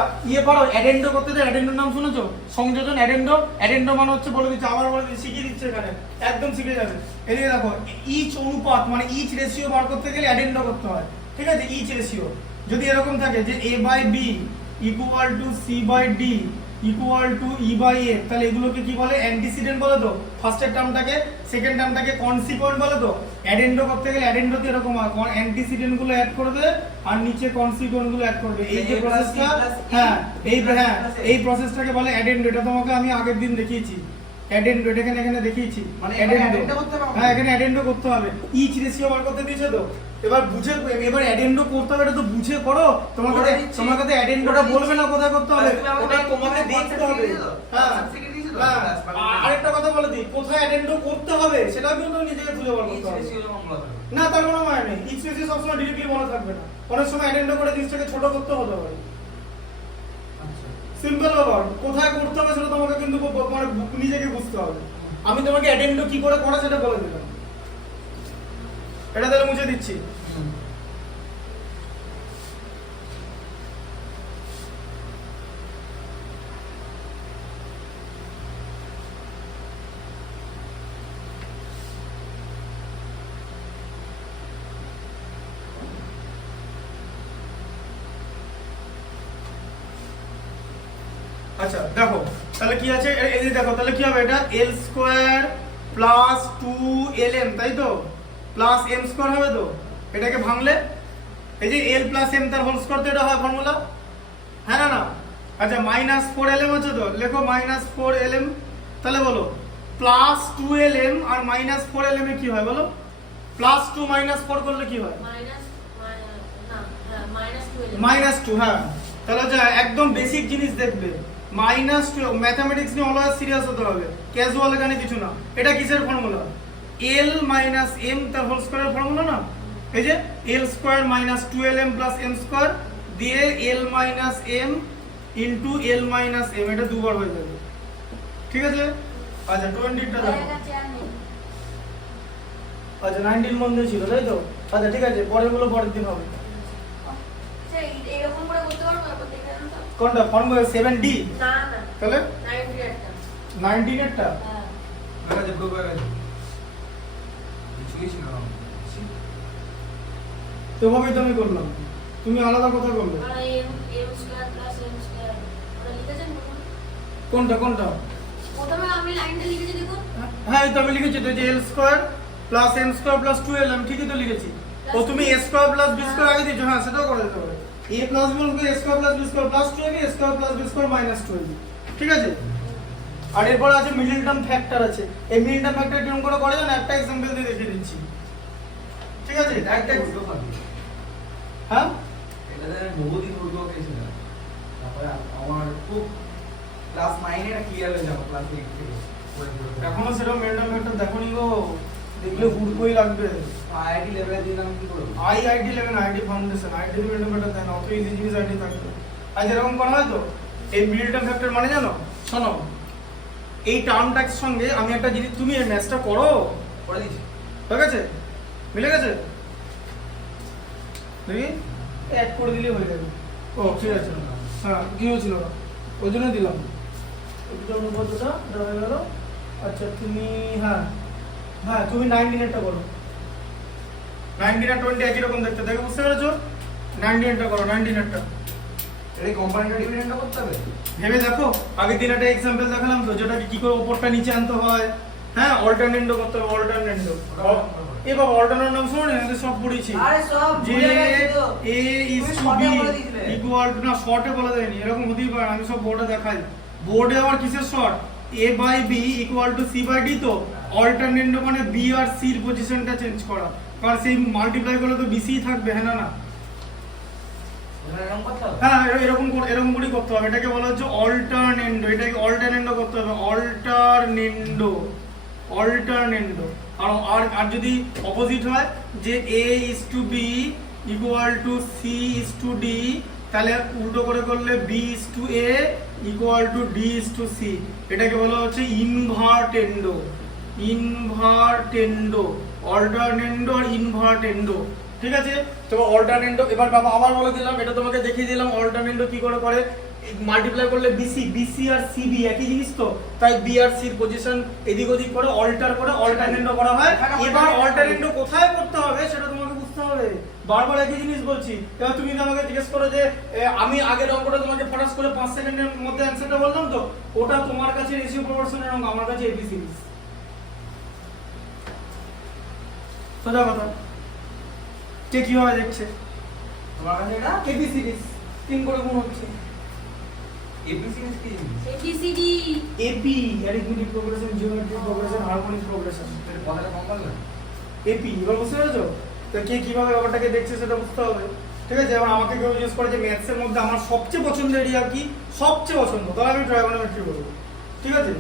পারো। অ্যাডেন্ডো করতে দেয়, অ্যাডেন্ডোর নাম শুনেছো? সংযোজন অ্যাডেন্ডো। অ্যাডেন্ডো মানে হচ্ছে বলে দিচ্ছি, আবার বলে দিচ্ছি, শিখিয়ে দিচ্ছে এখানে, একদম শিখে যাবে। এদিকে দেখো, ইচ অনুপাত মানে ইচ রেশিও বার করতে গেলে অ্যাডেন্ডো করতে হয়। ঠিক আছে, ইচ রেশিও যদি এরকম থাকে যে a by b equal to c by d equal to e by a, তাহলে এগুলোকে কি বলে? অ্যান্টিসিডেন্ট বলে তো ফার্স্টের টার্মটাকে, সেকেন্ড টার্মটাকে কনসিকুয়েন্ট বলে তো। অ্যাডেন্ডো করতে গেলে অ্যাডেন্ডোতে এরকম হয়, অ্যান্টিসিডেন্ট গুলো অ্যাড করবে আর নিচে কনসিকুয়েন্ট গুলো অ্যাড করবে। এই যে প্রসেসটা, হ্যাঁ এই প্রসেসটাকে বলে অ্যাডেন্ডো। এটা তোমাকে আমি আগের দিন দেখিয়েছি, অ্যাডেন্ডো এটা এখানে দেখিয়েছি, মানে অ্যাডেন্ডো। addendo করতে হবে? হ্যাঁ এখানে অ্যাডেন্ডো করতে হবে, ইচ রেশিও বার করতে দিয়েছে তো। এবার বুঝে, এবার অ্যাডেন্ডো করতে হবে, এটা তো বুঝে করো। তোমার কাছে অ্যাডেন্ডোটা বলবে না কোথায় করতে হবে, ওটা তোমাকে দেখতে হবে। হ্যাঁ আরেকটা কথা বলে দিই, কোথায় অ্যাডেন্ডো করতে হবে সেটাও কিন্তু নিজেকে খুঁজে বার করতে হবে। না তার কোনো মানে নেই, ইচ রেশিও সবসময় ডিরেক্টলি বলা থাকবে না, অনেক সময় অ্যাডেন্ডো করে জিনিসটাকে ছোট করতে হতে পারে। সিম্পল ব্যাপার, কোথায় করতে হবে সেটা তোমাকে কিন্তু মানে নিজেকে বুঝতে হবে। আমি তোমাকে অ্যাডেন্ডো কি করে করা সেটা বলে দিলাম, এটা তাহলে মুছে দিচ্ছি। আচ্ছা দেখো তাহলে কি আছে, এই যে দেখো তাহলে কি হবে, এটা l স্কয়ার প্লাস 2lm, তাই তো, প্লাস m স্কয়ার হবে তো। এটাকে ভাঙলে এই যে l প্লাস m তার হোল স্কয়ার, তো এটা হয় ফর্মুলা, হ্যাঁ না না? আচ্ছা মাইনাস 4lm আছে তো, লেখো মাইনাস 4lm। তাহলে বলো প্লাস 2lm আর মাইনাস 4lm এ কি হয় বলো? প্লাস 2 মাইনাস 4 করলে কি হয়? মাইনাস না হ্যাঁ মাইনাস 2 মাইনাস 2, হ্যাঁ। তাহলে যা একদম বেসিক জিনিস দেখবে, মাইনাস 2, ম্যাথমেটিক্স নিয়ে অলওয়েজ সিরিয়াস হতে হবে, ক্যাজুয়াল এখানে কিছু না। এটা কিসের ফর্মুলা? l মাইনাস m তার হোল স্কয়ারের ফর্মুলা না? এই যে l square minus 2lm plus m square দিয়ে l minus m into l minus m, এটা দুবার হয়ে যাবে। ঠিক আছে, আচ্ছা 20 টা দেখো, আচ্ছা 19 মধ্যে ছিল তাই তো। আচ্ছা ঠিক আছে, পরেরগুলো পরের দিন হবে। এরকম করে করতে পারবো, তারপর দেখে নেবো। কোনটা ফর্মুলা? 7d, না না তাহলে 90 একটা 19 এরটা। হ্যাঁ মেরাজে গ্রুপ হয়ে গেছে। কিছুই ছিল না। তোমাকেই তো আমি করলাম, তুমি আলাদা কথা করলে। আর m square plus m square ওটা লিখেছেন বলুন। কোনটা কোনটা? প্রথমে আমি লাইনটা লিখেছি দেখুন। হ্যাঁ এই তো আমি লিখেছি তো, যে l square plus m square plus 2lm, ঠিকই তো লিখেছি। ও তুমি a square plus b square আগে দিয়েছো, হ্যাঁ সেটাও করে দিতে পারো। a প্লাস b বলতে a square plus b square plus 2ab, a square plus b square minus 2ab, ঠিক আছে। আর এরপর আছে মিডল টার্ম ফ্যাক্টর আছে। এই মিডল টার্ম ফ্যাক্টর কিরকম করে করে জানো? একটা एग्जांपल দিয়ে দেখিয়ে দিচ্ছি, ঠিক আছে? একটা হ্যাঁ এটাতে বহুদিন উর্দু পেয়েছিল, তারপরে আমার খুব ক্লাস 9 এ ক্লিয়ার হয়ে যাবে, ক্লাস 8 থেকে এখনো সেরকম মিডল টার্ম ফ্যাক্টর দেখোনি গো, দেখলে হুড়কোই লাগবে। আইআইটি লেভেলে দিলাম কি করব? IIT level, IIT foundation, IIT middle term factor দেয় না, অত ইজি জিনিস আইআইটি থাকবে। আর যেরকম করা হয় তো, এই মিডল টার্ম ফ্যাক্টর মানে জানো? শোনো, এই টার্মটার সঙ্গে আমি একটা জিনিস, তুমি এই ম্যাথটা করো, করে দিছি। ঠিক আছে, মিলে গেছে, দেখি অ্যাড করে দিলে হয়ে যাবে। ও ঠিক আছে, হ্যাঁ কি হয়েছিল না ওই জন্য দিলাম, এই যে অনুপাতটা এটা হয়ে গেল আচ্ছা তুমি হ্যাঁ তুমি 19 টা করো, 19 আর 20 একই রকম দেখতে, দেখো বুঝতে পেরেছো? 19 টা করো, 19 টা এই কোম্পানিটা ডিভিডেন্ডটা করতে হবে। ভেবে দেখো। আগের দিন একটা এক্সাম্পল দেখালাম তো, যেটাকে কি করে উপরটা নিচে আনতে হয়। হ্যাঁ, অল্টারনেন্ডো করতে হবে, অল্টারনেন্ডো। এ বাবা, অল্টারনেন্ডো নাম শুনো না, আমি সব পড়েছি। আরে সব যে ভুলে গেছি তো। a is তুমি to short b এ বলে দিয়েছিলে। equal to, না শর্টে বলে দেয়নি, এরকম হতেই পারে, আমি সব বোর্ডে দেখাই। বোর্ডে আবার কিসের short? a by b equal to c by d, তো অল্টারনেন্ডো মানে b আর c এর পজিশনটা চেঞ্জ করা, কারণ সেই মাল্টিপ্লাই করলে তো bc থাকবে, হ্যাঁ না? এরকম করতে হবে। হ্যাঁ, এরকম করেই করতে হবে। এটাকে বলা হচ্ছে অল্টারনেন্ডো, এটাকে অল্টারনেন্ডো করতে হবে, অল্টারনেন্ডো। আর যদি অপোজিট হয়, যে a is to b equal to c is to d, তাহলে উল্টো করে করলে b is to a equal to d is to c, এটাকে বলা হচ্ছে ইনভার্টেন্ডো। অল্টারনেন্ডো আর ইনভার্টেন্ডো, ঠিক আছে? তো অল্টারনেন্ডো, এবার বাবা আবার বলে দিলাম, এটা তোমাকে দেখিয়ে দিলাম অল্টারনেন্ডো কি করে মাল্টিপ্লাই করলে বিসি আর সিবি একই জিনিস, তো তাই বি আর সির পজিশন এদিক ওদিক করে অল্টার করে অল্টারনেন্ডো করা হয়। এবার অল্টারনেন্ডো কোথায় করতে হবে সেটা তোমাকে বুঝতে হবে, বারবার একই জিনিস বলছি। এবার তুমি যদি আমাকে জিজ্ঞেস করো যে আমি আগের অঙ্কটা তোমাকে ফটাস করে 5 সেকেন্ডের মধ্যে অ্যানসারটা বললাম, তো ওটা তোমার কাছে রেশিও প্রপোর্শনের অঙ্ক, আমার কাছে এবিসি সোজা কথা। কে কিভাবে দেখছে? তোমার কাছে এটা এবিসিডি 3 করে গুণ হচ্ছে। এবিসিডি কি? ABCD AP, arithmetic progression, geometric progression, harmonic progression, তোর কথাটা কম বল না। এপি। এবার বুঝতে পেরেছো? তো কে কিভাবে ব্যাপারটাকে দেখছে সেটা বুঝতে হবে, ঠিক আছে? এবার আমাকে কেউ জিজ্ঞেস করে যে ম্যাথসের মধ্যে আমার সবচেয়ে পছন্দের এরিয়া কি, সবচেয়ে পছন্দ, তাহলে আমি ট্রাইগোনোমেট্রি বলবো, ঠিক আছে?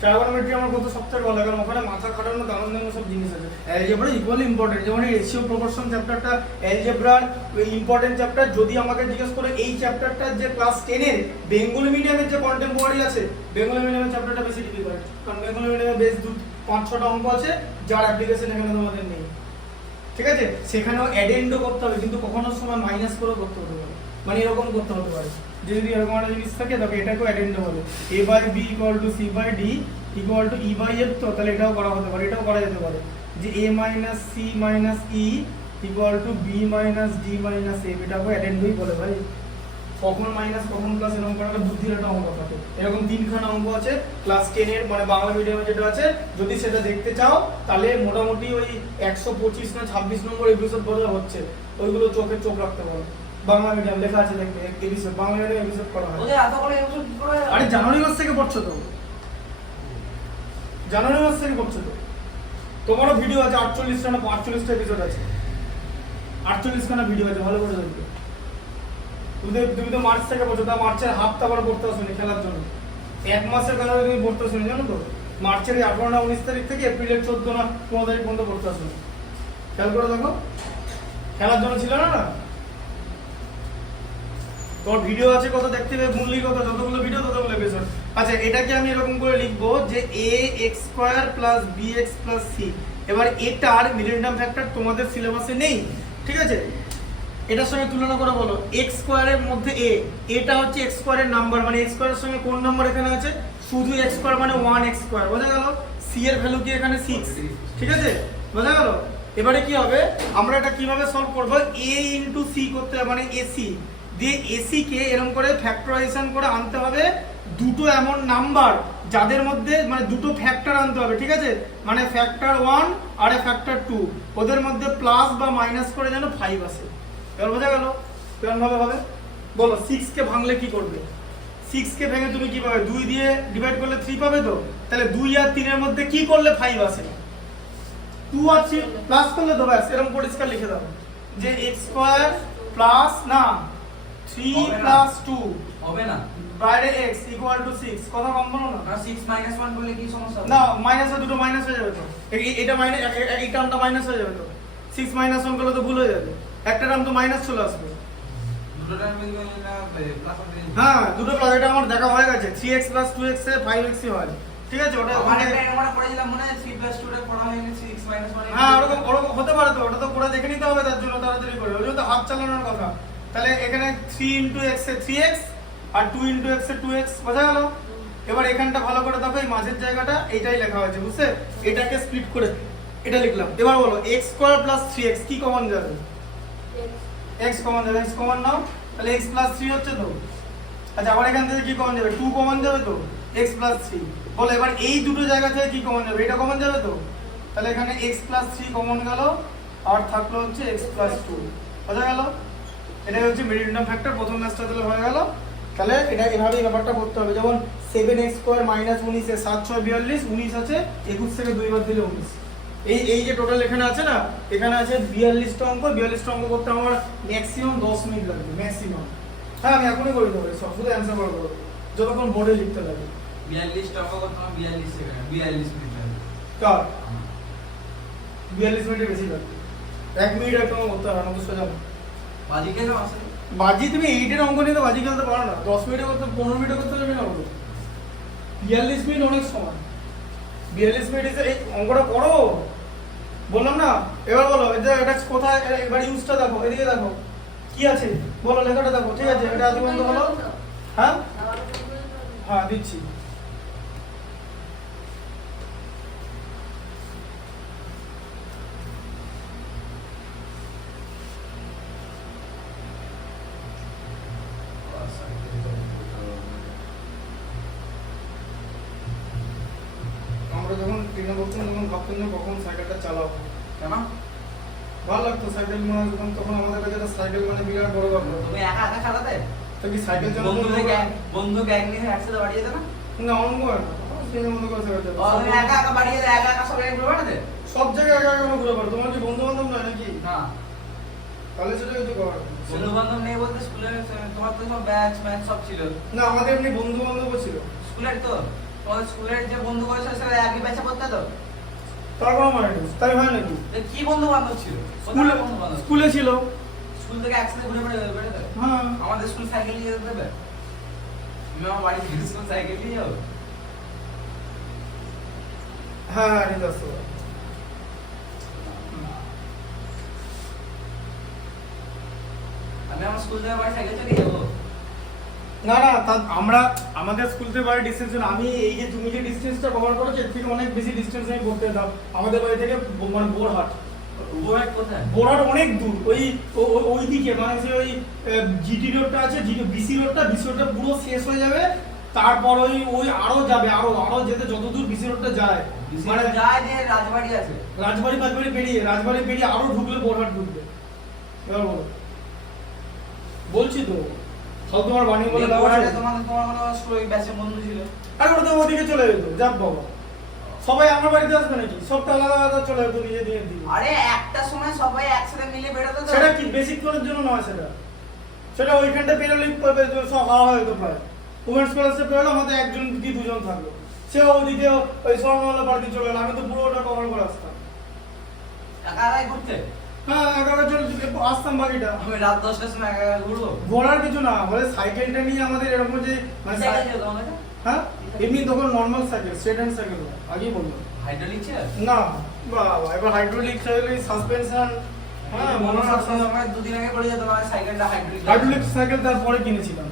ট্রাইগোনোমেট্রি আমার বলতে সবথেকে ভালো লাগে, কারণ ওখানে মাথা খাটানো দারুণ দারুণ সব জিনিস আছে। অ্যালজেব্রা ইকুয়ালি ইম্পর্টেন্ট, যেমন এই রেশিও প্রপোর্শন চ্যাপ্টারটা অ্যালজেব্রার ইম্পর্টেন্ট চ্যাপ্টার। যদি আমাকে জিজ্ঞেস করে এই চ্যাপ্টারটা যে ক্লাস 10 এর বেঙ্গলি মিডিয়ামের যে কন্টেম্পোরারি আছে, বেঙ্গলি মিডিয়ামের চ্যাপ্টারটা বেশি ডিফিকাল্ট, কারণ বেঙ্গলি মিডিয়ামে বেশ 5-6টা অঙ্ক আছে যার অ্যাপ্লিকেশন এখানে তোমাদের নেই, ঠিক আছে? সেখানেও অ্যাডেন্ডো করতে হবে, কিন্তু কখনো সময় মাইনাস করে করতে হতে পারে, মানে এরকম করতে হতে পারে যে যদি এরকম একটা জিনিস থাকে তবে এটাকেও অ্যাডেন্ডো বলে। a by b equal to c by d equal to e by f, তো তাহলে এটাও করা হতে পারে, এটাও করা যেতে পারে যে a minus c minus e equal to b minus d minus f, এটাকেও অ্যাডেন্ডোই বলে ভাই। কখন মাইনাস কখন প্লাস এরকম করাটা বুদ্ধির একটা অঙ্ক থাকে। এরকম 3খানা অঙ্ক আছে ক্লাস 10 এর, মানে বাংলা মিডিয়ামে যেটা আছে। যদি সেটা দেখতে চাও তাহলে মোটামুটি ওই 125 না 26 নম্বর এপিসোড বোধহয় হচ্ছে, ওইগুলো চোখ রাখতে পারো। বাংলা মিডিয়াম লেখা আছে, দেখবে এপিসোড বাংলা মিডিয়াম এপিসোড করা হয়। ওদের এত করে এপিসোড কি করে? আরে জানুয়ারি মাস থেকে পড়ছো তো, জানুয়ারি মাস থেকে পড়ছো তো। তোমারও ভিডিও আছে 48টা না 48টা এপিসোড আছে, 48খানা ভিডিও আছে, ভালো করে দেখবে। তুমি তো মার্চ থেকে পড়ছো, তা মার্চের হাফটা আবার পড়তে আসোনি খেলার জন্য, 1 মাসের কাছে তুমি পড়তে আসোনি, জানো তো? মার্চের 18 না 19 তারিখ থেকে এপ্রিলের 14 না 15 তারিখ পর্যন্ত পড়তে আসোনি। খেয়াল করে দেখো, খেলার জন্য ছিল না। তোর ভিডিও আছে কত, দেখতে হবে মূল্য কত, যতগুলো ভিডিও ততগুলো এপিসোড। আচ্ছা, এটাকে আমি এরকম করে লিখবো যে ax² + bx + c। এবার এটার মিডল টার্ম ফ্যাক্টর তোমাদের সিলেবাসে নেই, ঠিক আছে? এটার সঙ্গে তুলনা করে বলো x² এর মধ্যে এটা হচ্ছে x² এর নাম্বার, মানে x² এর সঙ্গে কোন নাম্বার এখানে আছে? শুধু x² মানে 1x², বোঝা গেল? c এর ভ্যালু কি এখানে 6, ঠিক আছে? বোঝা গেল? এবারে কি হবে, আমরা এটা কিভাবে সলভ করব? a * c করতে হবে, মানে ac দিয়ে ac কে এরকম করে ফ্যাক্টরাইজেশন করে আনতে হবে দুটো এমন নাম্বার যাদের মধ্যে, মানে দুটো ফ্যাক্টর আনতে হবে, ঠিক আছে? মানে ফ্যাক্টর 1 আর ফ্যাক্টর 2, ওদের মধ্যে প্লাস বা মাইনাস করে যেন 5 আসে। এবার বোঝা গেল কেমন ভাবে হবে? বলো 6 কে ভাঙলে কি করবে? 6 কে ভেঙে তুমি কি পাবে? 2 দিয়ে ডিভাইড করলে 3 পাবে, তো তাহলে 2 আর 3 এর মধ্যে কি করলে 5 আসে? 2 আর 3 প্লাস করলে তো ব্যাস, এরকম পরিষ্কার লিখে দাও যে x² প্লাস না 3 প্লাস 2 হবে না, বাইরে x equal to 6, কথা কম বলো না। না 6 - 1 করলে কি সমস্যা হবে? না, মাইনাসে দুটো মাইনাস হয়ে যাবে তো, এটা মাইনাস, এই টার্মটা মাইনাস হয়ে যাবে তো, 6 - 1 করলে তো ভুল হয়ে যাবে, একটা টার্ম তো মাইনাস চলে আসবে। দুটো টার্ম মিলবে না প্লাস হবে? হ্যাঁ, দুটো প্লাস, এটা আমার দেখা হয়ে গেছে, 3x + 2x এ 5x হয়, ঠিক আছে? ওটা আমার একটা আমরা পড়েছিলাম মনে হয় 3 + 2 এর পড়া হয়নি, 6 - 1 হ্যাঁ, ওরকম হতে পারে, তো ওটা তো করে দেখে নিতে হবে, তার জন্য তাড়াতাড়ি করে, ওই জন্য তো হাত চালানোর কথা। তাহলে এখানে 3 × x এ 3x আর 2 × x এ 2x, বোঝা গেল? এবার এখানটা ভালো করে দেখো, এই মাঝের জায়গাটা এটাই লেখা হয়েছে, বুঝছে? এটাকে স্প্লিট করে এটা লিখলাম। এবার বলো x স্কয়ার প্লাস 3x কি কমন যাবে? x কমন যাবে, x কমন নাও, তাহলে x প্লাস 3 হচ্ছে তো। আচ্ছা আবার এখান থেকে কি কমন যাবে? 2 কমন যাবে তো, x প্লাস 3। বলো এবার এই দুটো জায়গা থেকে কি কমন যাবে? এটা কমন যাবে তো, তাহলে এখানে x প্লাস 3 কমন গেল, আর থাকলো হচ্ছে x প্লাস 2। বোঝা গেল? এটাই হচ্ছে মেডিটেন্ডাম ফ্যাক্টর, প্রথম ম্যাচটা তাহলে হয়ে গেল। তাহলে এটা এভাবেই ব্যাপারটা করতে হবে, যেমন 7x স্কয়ার মাইনাস 19 এ 7 6 42, 19 আছে, 21 থেকে 2 বার দিলে 19। এই যে টোটাল এখানে আছে না, এখানে আছে 42টা অঙ্ক, 42টা অঙ্ক করতে আমার ম্যাক্সিমাম 10 মিনিট লাগবে, ম্যাক্সিমাম। হ্যাঁ আমি এখনই করে দেবো, সব শুধু অ্যান্সার করে দেবো, যতক্ষণ বোর্ডে লিখতে লাগে। 42 টাকা করতে আমার 42 সেকেন্ড, 42 মিনিট লাগবে। কার 42 মিনিটের বেশি লাগবে, 1 মিনিট একটা করতে হবে না, বুঝতে যাবো। বাজি কেন আসে? বাজি তুমি 8 এর অঙ্ক নিয়ে তো বাজি খেলতে পারো না, 10 মিনিটে করতে 15 মিনিটে করতে পারবে না অঙ্ক। 42 মিনিট অনেক সময়, 42 মিনিট এই অঙ্কটা করো, বললাম না। এবার বলো এটা কোথায়, এবার ইউজটা দেখো, এদিকে দেখো কি আছে, বলো লেখাটা দেখো, ঠিক আছে? এটা আদি বন্ধ হলো, হ্যাঁ হ্যাঁ দিচ্ছি। আমরা যখন ট্রেনে বসতাম তখন ভাবতাম যে কখন সাইকেলটা চালাবো, কেন? ভালো লাগতো সাইকেল, মানে তখন আমাদের কাছে একটা সাইকেল মানে বিরাট বড় ব্যাপার। তুমি একা একা চালাতে? তো কি সাইকেল চালানো বন্ধু গ্যাং নিয়ে একসাথে বাড়িয়ে যেত না? না অন্য হয় না, ট্রেনের মধ্যে করে সাইকেল ও তুমি একা একা বাড়িয়ে যেত, একা একা সব এক ঘুরে বেড়াতে? সব জায়গায় একা একা ঘুরে বেড়াতো। তোমার কি বন্ধু বান্ধব নয় নাকি? না, তাহলে সেটা কিছু করার নেই। বন্ধু বান্ধব নেই বলতে স্কুলে তোমার তো সব ব্যাচ ম্যাচ সব ছিল। না আমাদের এমনি বন্ধু বান্ধবও ছিল। স্কুলের তো তোমাদের স্কুলের যে বন্ধু করেছে সেটা একই ব্যাচে পড়তে তো? তারপর মানে তাই হয় নাকি? তো কি বন্ধু বান্ধব ছিল? স্কুলে বন্ধু বান্ধব স্কুলে ছিল। স্কুল থেকে একসাথে ঘুরে বেড়াতে? হ্যাঁ আমাদের স্কুল সাইকেল নিয়ে যেতে দেবে? তুমি আমার বাড়ি থেকে স্কুল সাইকেল নিয়ে যাও? হ্যাঁ হ্যাঁ ঠিক আছে। আমি আমার স্কুল থেকে বাড়ি সাইকেল চলে যাবো? না না আমরা আমাদের স্কুল থেকে বাড়ি ডিস্টেন্স, আমি এই যে তুমি যে ডিস্টেন্সটা কভার করেছো এর থেকে অনেক বেশি ডিস্টেন্স আমি বলতে দাও। আমাদের বাড়ি থেকে মানে বোরহাট, বোরহাট কোথায়? বোরহাট অনেক দূর, ওই দিকে মানে যে ওই জিটি রোডটা আছে, বিসি রোডটা পুরো শেষ হয়ে যাবে, তারপর ওই আরো যাবে, আরো যেতে যত দূর বিসি রোডটা যায়, মানে যায় যে রাজবাড়ি আছে, রাজবাড়ি পেরিয়ে আরো ঢুকলে বোরহাট ঢুকবে। এবার বলো, বলছি তো সব তোমার বাণী বলে দাও। বোরহাটে তোমার মনে হয় স্কুল ওই ব্যাচে বন্ধু ছিল? আর ওটা তো ওদিকে চলে যেত, যাক বাবা, সবাই আমার বাড়িতে আসবে নাকি? সবটা আলাদা আলাদা চলে যেত নিজের দিকে। আরে একটা সময় সবাই একসাথে মিলে বেরোতো তো। সেটা কি বেশিক্ষণের জন্য নয়, সেটা ওইখানটা পেরোলেই সব হাওয়া হয়ে যেত প্রায়। উমেন্স প্যালেসে পেরোলো, আমাদের একজন কি দুজন থাকলো, সে ওদিকে ওই স্বর্ণমালা পার্টি চলে গেলো, আমি তো পুরোটা কভার করে আসতাম। একা একাই ঘুরতে? হ্যাঁ এগারো জন আসতাম বাকিটা। আমি রাত 10টার সময় একা একা ঘুরবো? ঘোরার কিছু না, বলে সাইকেলটা নিয়ে আমাদের এরকম যে মানে সাইকেল যেত আমাকে? হ্যাঁ এমনি তখন normal cycle, straight hand cycle আগেই বললাম। Hydraulic chair? না বাবা, এবার হাইড্রোলিক সাইকেল সাসপেনশন, হ্যাঁ মনে রাখতে আমার দুদিন আগে পড়ে যেত আমার সাইকেলটা হাইড্রোলিক সাইকেল তারপরে কিনেছিলাম।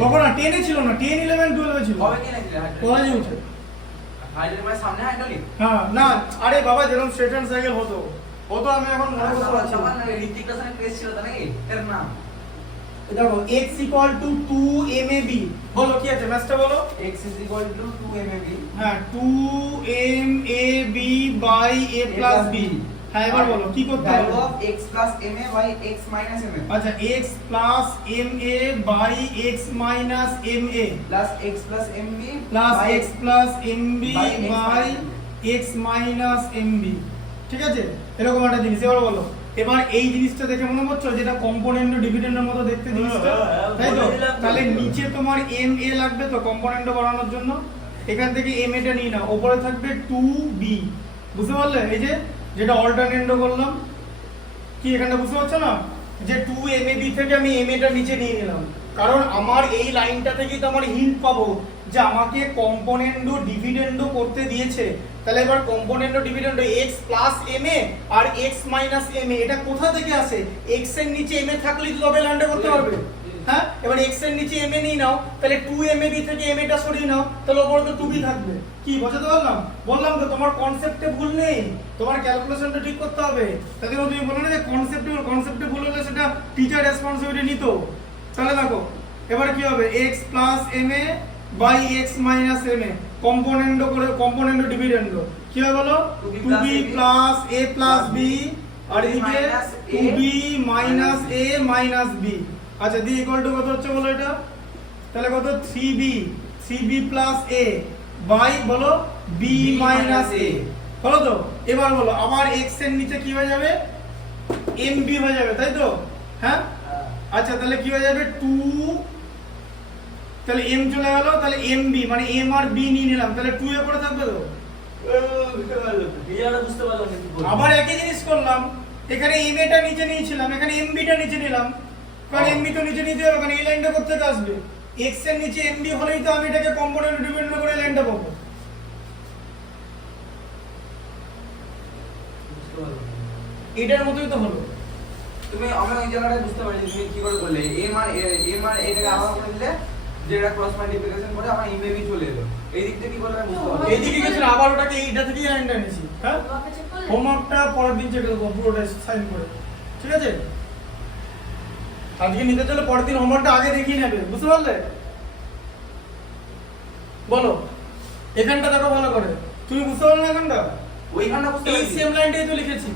তখন না 10 এ ছিল না, 10 11 12 এ ছিল। কবে কিনেছিলে হাইড্রোলিক? কলেজে উঠে। হাইড্রোলিক মানে সামনে হাইড্রোলিক? হ্যাঁ না আরে বাবা যেরকম স্ট্রেট হ্যান্ড সাইকেল হতো আমি এখন মনে করতে পারছি না। তখন ঋত্বিক রোশনের ক্রেজ ছিল তো নাকি এর নাম? দেখো x = 2 MAB, বলো কি আছে ম্যাথটা বলো। x = 2 MAB। হ্যাঁ 2 MAB by a plus b। হ্যাঁ এবার বলো কি করতে হবে। Value of x + ma by x - ma আচ্ছা x plus ma by x minus ma plus x + mb plus by x plus mb by by x minus mb, ঠিক আছে? এরকম একটা জিনিস। এবার বলো, এবার এই জিনিসটা দেখে মনে করছো যেটা কম্পোনেন্ট ও ডিভিডেন্ডের মতো দেখতে জিনিসটা, তাই তো? তাহলে নিচে তোমার ma লাগবে তো কম্পোনেন্ট বানানোর জন্য, এখান থেকে ma টা নিয়ে নাও, উপরে থাকবে 2b, বুঝতে পারলে? এই যে যেটা অল্টারনেন্ডো করলাম, কি এখানটা বুঝতে পারছো না যে 2 MAB থেকে আমি ma টা নিচে নিয়ে নিলাম, কারণ আমার এই লাইনটা থেকেই তো আমার হিন্ট পাবো যে আমাকে কম্পোনেন্ডো ডিভিডেন্ডো করতে দিয়েছে। তাহলে এবার কম্পোনেন্ডো ডিভিডেন্ডো x প্লাস ma আর x মাইনাস ma, এটা কোথা থেকে আসে? x এর নিচে ma থাকলেই তো তবে ল্যান্ডে করতে পারবে। হ্যাঁ এবার x এর নিচে m এ নিয়ে নাও, তাহলে 2mab থেকে m টা সরিয়ে নাও, তাহলে উপরে তো 2b থাকবে। কি বোঝাতে পারলাম? বললাম তো তোমার কনসেপ্টে ভুল নেই, তোমার ক্যালকুলেশনটা ঠিক করতে হবে। তাই জন্য তুমি বলো না যে কনসেপ্টে ভুল হলে সেটা টিচার রেসপন্সিবিলিটি নিত। তাহলে দেখো এবারে কি হবে, x plus ma by x minus ma, component করে কম্পোনেন্ট ডিভিডেন্ড কি হবে বলো, 2b plus a plus b আর এদিকে 2b minus a minus b। আচ্ছা দি ইকুয়াল টু কত হচ্ছে বলো এটা, তাহলে কত 3b প্লাস a বাই বলো b মাইনাস a হলো তো। এবার বলো আবার x এর নিচে কি হয়ে যাবে, mb হয়ে যাবে, তাই তো? হ্যাঁ আচ্ছা তাহলে কি হয়ে যাবে 2, তাহলে m চলে গেল, তাহলে mb মানে m আর b নিয়ে নিলাম, তাহলে 2 এ পড়ে থাকবে তো। বুঝতে পারলাম না কি বলবো। আবার একই জিনিস করলাম, এখানে m টা নিচে নিয়েছিলাম, এখানে mb টা নিচে নিলাম, কারণ mb তো নিচে নিতে হবে, কারণ এই লাইনটা কোথা থেকে আসবে, x এর নিচে mb হলেই তো আমি এটাকে কম্পোনেন্ট ডিপেন্ড করে এই লাইনটা পাবো। বুঝতে পারলাম না। এটার মতোই তো হলো। তুমি আমি ওই জায়গাটা বুঝতে পারছি তুমি কি করে করলে, m আর এটাকে আলাদা করে দিলে, যেটা ক্রস মাল্টিপ্লিকেশন করে আমার mab চলে এলো। এই দিকটা কি করলে আমি বুঝতে পারলাম। এইদিকে গেছিল আবার ওটাকে এইটা থেকে লাইনটা এনেছি। হ্যাঁ তোমাকে চেক করলে হোমওয়ার্কটা পরের দিন চেক করব, পুরোটা সাইন করে, ঠিক আছে? আজকে নিতে চলে পরের দিন হোমওয়ার্কটা আগে দেখিয়ে নেবে, বুঝতে পারলে? বলো এখানটা দেখো ভালো করে, তুমি বুঝতে পারলে না এখানটা? ওইখানটা বুঝতে এই পারছি। সেম লাইনটাই তো লিখেছি।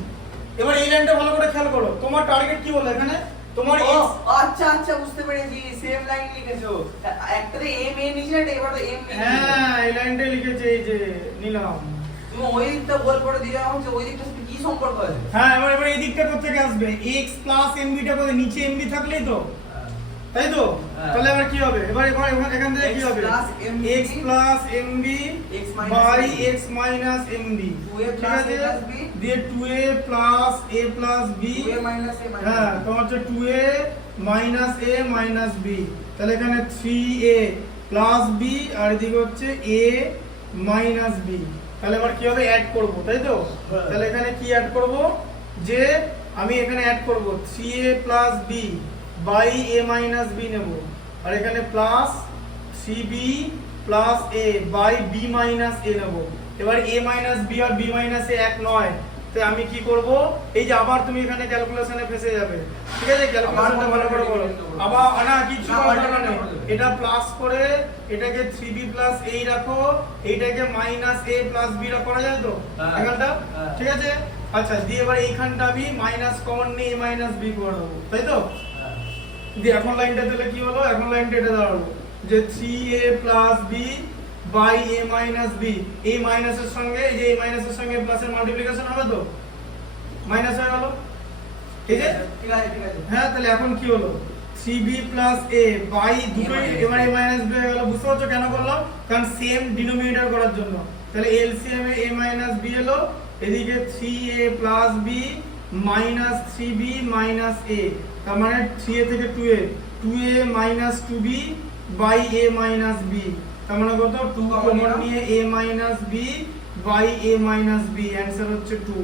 এবার এই লাইনটা ভালো করে খেয়াল করো, তোমার টার্গেট কি বলে এখানে, তোমার ও x আচ্ছা আচ্ছা বুঝতে পেরেছি, সেম লাইন লিখেছো। একটাতে m এ নিচে না, এবারে m লিখেছো। হ্যাঁ এই লাইনটাই লিখেছি, এই যে নিলাম। তুমি ওই দিকটা গোল করে দিয়ে যাও যে ওই দিকটার সাথে কি সম্পর্ক আছে? হ্যাঁ এবার এই দিকটা কোথা থেকে আসবে, x প্লাস mb টা কোথায়, নিচে mb থাকলেই তো, তাই তো? হ্যাঁ। তাহলে এবার কি হবে, এবার এখান থেকে কি হবে, x plus mb by x minus mb, 2a ঠিক plus আছে? a plus b দিয়ে 2a plus a plus b, 2a minus a minus হ্যাঁ b। তোমার হচ্ছে 2a minus a minus b, তাহলে এখানে 3a প্লাস b আর এদিকে হচ্ছে a মাইনাস b। তাহলে এবার কি হবে, অ্যাড করব, তাই তো? হ্যাঁ। তাহলে এখানে কি অ্যাড করব, যে আমি এখানে অ্যাড করব 3a plus b by a minus b নেব, আর এখানে plus 3b plus a by b minus a নেব। এবার a মাইনাস b আর b মাইনাস a এক নয়, তাই আমি কি করব, এই যে আবার তুমি এখানে ক্যালকুলেশনে ফেসে যাবে, ঠিক আছে? ক্যালকুলেশনটা ভালো করে করো। আবার না কিছু করার দরকার নেই, এটা প্লাস করে এটাকে 3b প্লাস a রাখো, এইটাকে মাইনাস a প্লাস b রা করা যায় তো হ্যাঁ। এখানটা, হ্যাঁ। ঠিক আছে? আচ্ছা দিয়ে এবার এইখানটা আমি মাইনাস কমন নিয়ে a মাইনাস b করে দেবো, তাই তো? হ্যাঁ। দিয়ে এখন লাইনটা দিলে কি হলো, এখন লাইনটা এটা দাঁড়ালো যে 3a plus b by a minus b, এই মাইনাসের সঙ্গে এই যে এই মাইনাসের সঙ্গে প্লাসের মাল্টিপ্লিকেশন হবে তো, মাইনাস হয়ে গেল, ঠিক আছে? ঠিক আছে ঠিক আছে। হ্যাঁ তাহলে এখন কি হলো, 3b প্লাস a বাই দুটোই এবার a মাইনাস b হয়ে গেল। বুঝতে পারছো কেন করলাম, কারণ সেম ডিনোমিনেটর করার জন্য। তাহলে এলসিএম এ a মাইনাস b এলো, এদিকে 3a plus b minus 3b minus a, তার মানে 3a থেকে 2a minus 2b by a minus b, তার মানে কত 2 কমন নিয়ে a minus b by a minus b, answer হচ্ছে 2।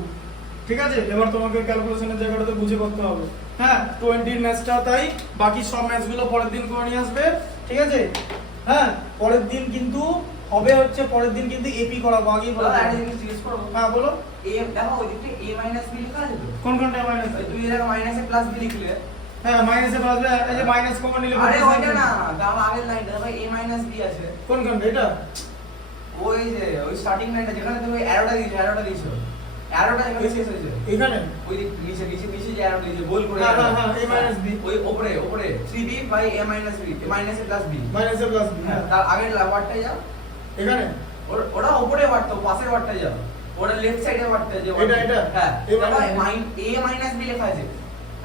ঠিক আছে? এবার তোমাকে ক্যালকুলেশনের জায়গাটাতে বুঝে করতে হবে। হ্যাঁ 20 এর ম্যাথটা তাই, বাকি সব ম্যাথগুলো পরের দিন করে নিয়ে আসবে, ঠিক আছে? হ্যাঁ পরের দিন কিন্তু হবে হচ্ছে, পরের দিন কিন্তু এপি করাবো, আগেই বলে দাদা একটা দিলাম। জিনিস জিজ্ঞেস করবো। হ্যাঁ বলো a দেখো ওই দিকটা a minus b লেখা আছে তো? কোনখানটা মাইনাস, ওই তুমি এর মাইনাস a প্লাস b লিখলে। হ্যাঁ মাইনাসে প্লাস এই যে মাইনাস কমন নিলে আরে ওইটা না, তার আগের লাইনটা দেখো a minus b আছে। কোনখানটা এটা, ওই যে ওই স্টার্টিং লাইনটা যেখানে তুমি অ্যারোটা দিয়েছো, অ্যারোটা যেখানে শেষ হয়েছে। এখানে ওই দিক নিচে যে অ্যারোটা দিয়েছো গোল করে। হ্যাঁ, হ্যাঁ, হ্যাঁ, a minus b। ওই উপরে 3b by a minus b, a minus a plus b। মাইনাসে প্লাস বি, হ্যাঁ তার আগের ওয়ার্ডটাই যাও। এখানে ওটা উপরে ওয়ার্ডটা, পাশের ওয়ার্ডটা যাও। ওটা লেফট সাইডের ওয়ার্ডটা যে এটা? হ্যাঁ A minus a minus b লেখা আছে।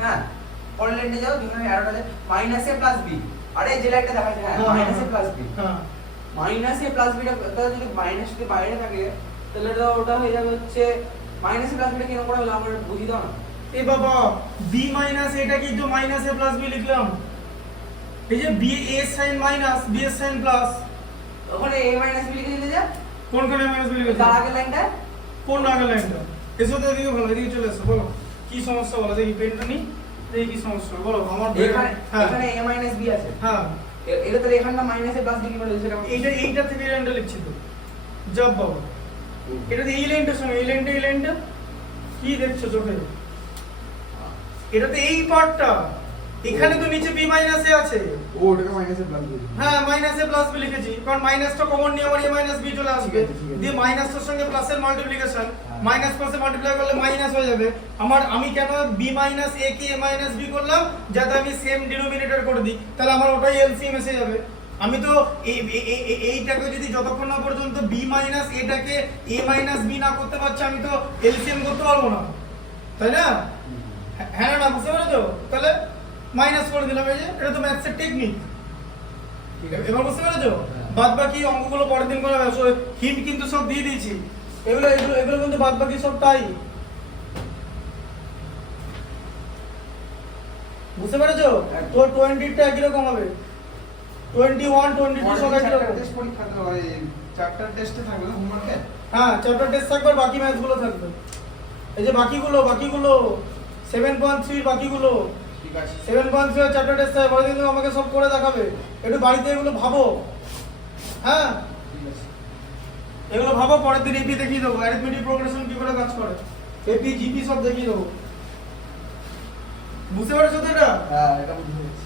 হ্যাঁ পরের লাইনটা যাও, যেখানে অ্যারোটা আছে মাইনাস a প্লাস b। আরে যে লাইনটা দেখা যাচ্ছে, হ্যাঁ মাইনাস a প্লাস b। হ্যাঁ মাইনাস a প্লাস b টা যদি মাইনাস থেকে বাইরে থাকে তাহলে ওটা হয়ে যাবে হচ্ছে মাইনাস a প্লাস b টা কেন করে হলো আমরা বুঝি দাও না। এ বাবা b মাইনাস এটা কি তো মাইনাস a প্লাস b লিখলাম, এই যে b a sin minus b এর sin প্লাস, ওখানে a minus b লিখে দিলে যা। কোনখানে মাইনাস b লিখেছি, তার আগের লাইনটা কোন আগের লাইনটা, এসো তো এদিকে ভালো, এদিকে চলে এসো, বলো কি সমস্যা বলো দেখি, পেনটা নি এই কি সমস্যা বলো আমার এখানে হ্যাঁ এখানে a মাইনাস b আছে হ্যাঁ এটা তাহলে এখানটা মাইনাস এ প্লাস বি কি করে হয়েছে এইটা থেকে এই লাইনটা লিখছি তো জব বাবু এটা এই লাইনটার সঙ্গে এই লাইনটা কি দেখছো চোখে এটা তো এই পার্টটা এখানে তো নিচে b মাইনাস এ আছে ও ওটাকে মাইনাস এ প্লাস বি হ্যাঁ মাইনাস এ প্লাস বি লিখেছি কারণ মাইনাসটা কমন নিয়ে আমার a মাইনাস b চলে আসবে ঠিক আছে। দিয়ে মাইনাসটার সঙ্গে প্লাসের মাল্টিপ্লিকেশন হ্যাঁ। মাইনাস প্লাসে মাল্টিপ্লাই করলে মাইনাস হয়ে যাবে আমি কেন b minus a K a minus b করলাম যাতে আমি সেম ডিনোমিনেটর করে দিই তাহলে আমার ওটাই এলসিএম এসে যাবে আমি তো এইটাকে যদি যতক্ষণ না পর্যন্ত b মাইনাস এটাকে a মাইনাস b না করতে পারছি আমি তো এলসিএম করতে পারবো না তাই না হ্যাঁ না বুঝতে পেরেছো তাহলে মাইনাস করে দিলাম এই যে এটা তো ম্যাথসের টেকনিক এবার বুঝতে পেরেছো বাদ বাকি অঙ্কগুলো পরের দিন করে হিন্ট কিন্তু সব দিয়ে দিয়েছি এগুলো কিন্তু বাদ বাকি সব তাই বুঝতে পেরেছো তোর 20 টা একই রকম হবে 21 22 সব একই রকম টেস্ট পরীক্ষা তো হয় চ্যাপ্টার টেস্টে থাকবে না হোমওয়ার্কে হ্যাঁ চ্যাপ্টার টেস্ট থাকবে আর বাকি ম্যাথগুলো থাকবে এই যে বাকিগুলো 7.3 বাকিগুলো ঠিক আছে 7.3 চ্যাপ্টার টেস্ট আছে পরের দিন আমাকে সব করে দেখাবে একটু বাড়িতে এগুলো ভাবো হ্যাঁ ঠিক আছে এগুলো ভাবো পরের দিন এপি দেখিয়ে দেবো অ্যারিথমেটিক প্রোগ্রেশন কি করে কাজ করে এপি জিপি সব দেখিয়ে দেবো বুঝতে পারছো তো এটা হ্যাঁ এটা বুঝতে পেরেছি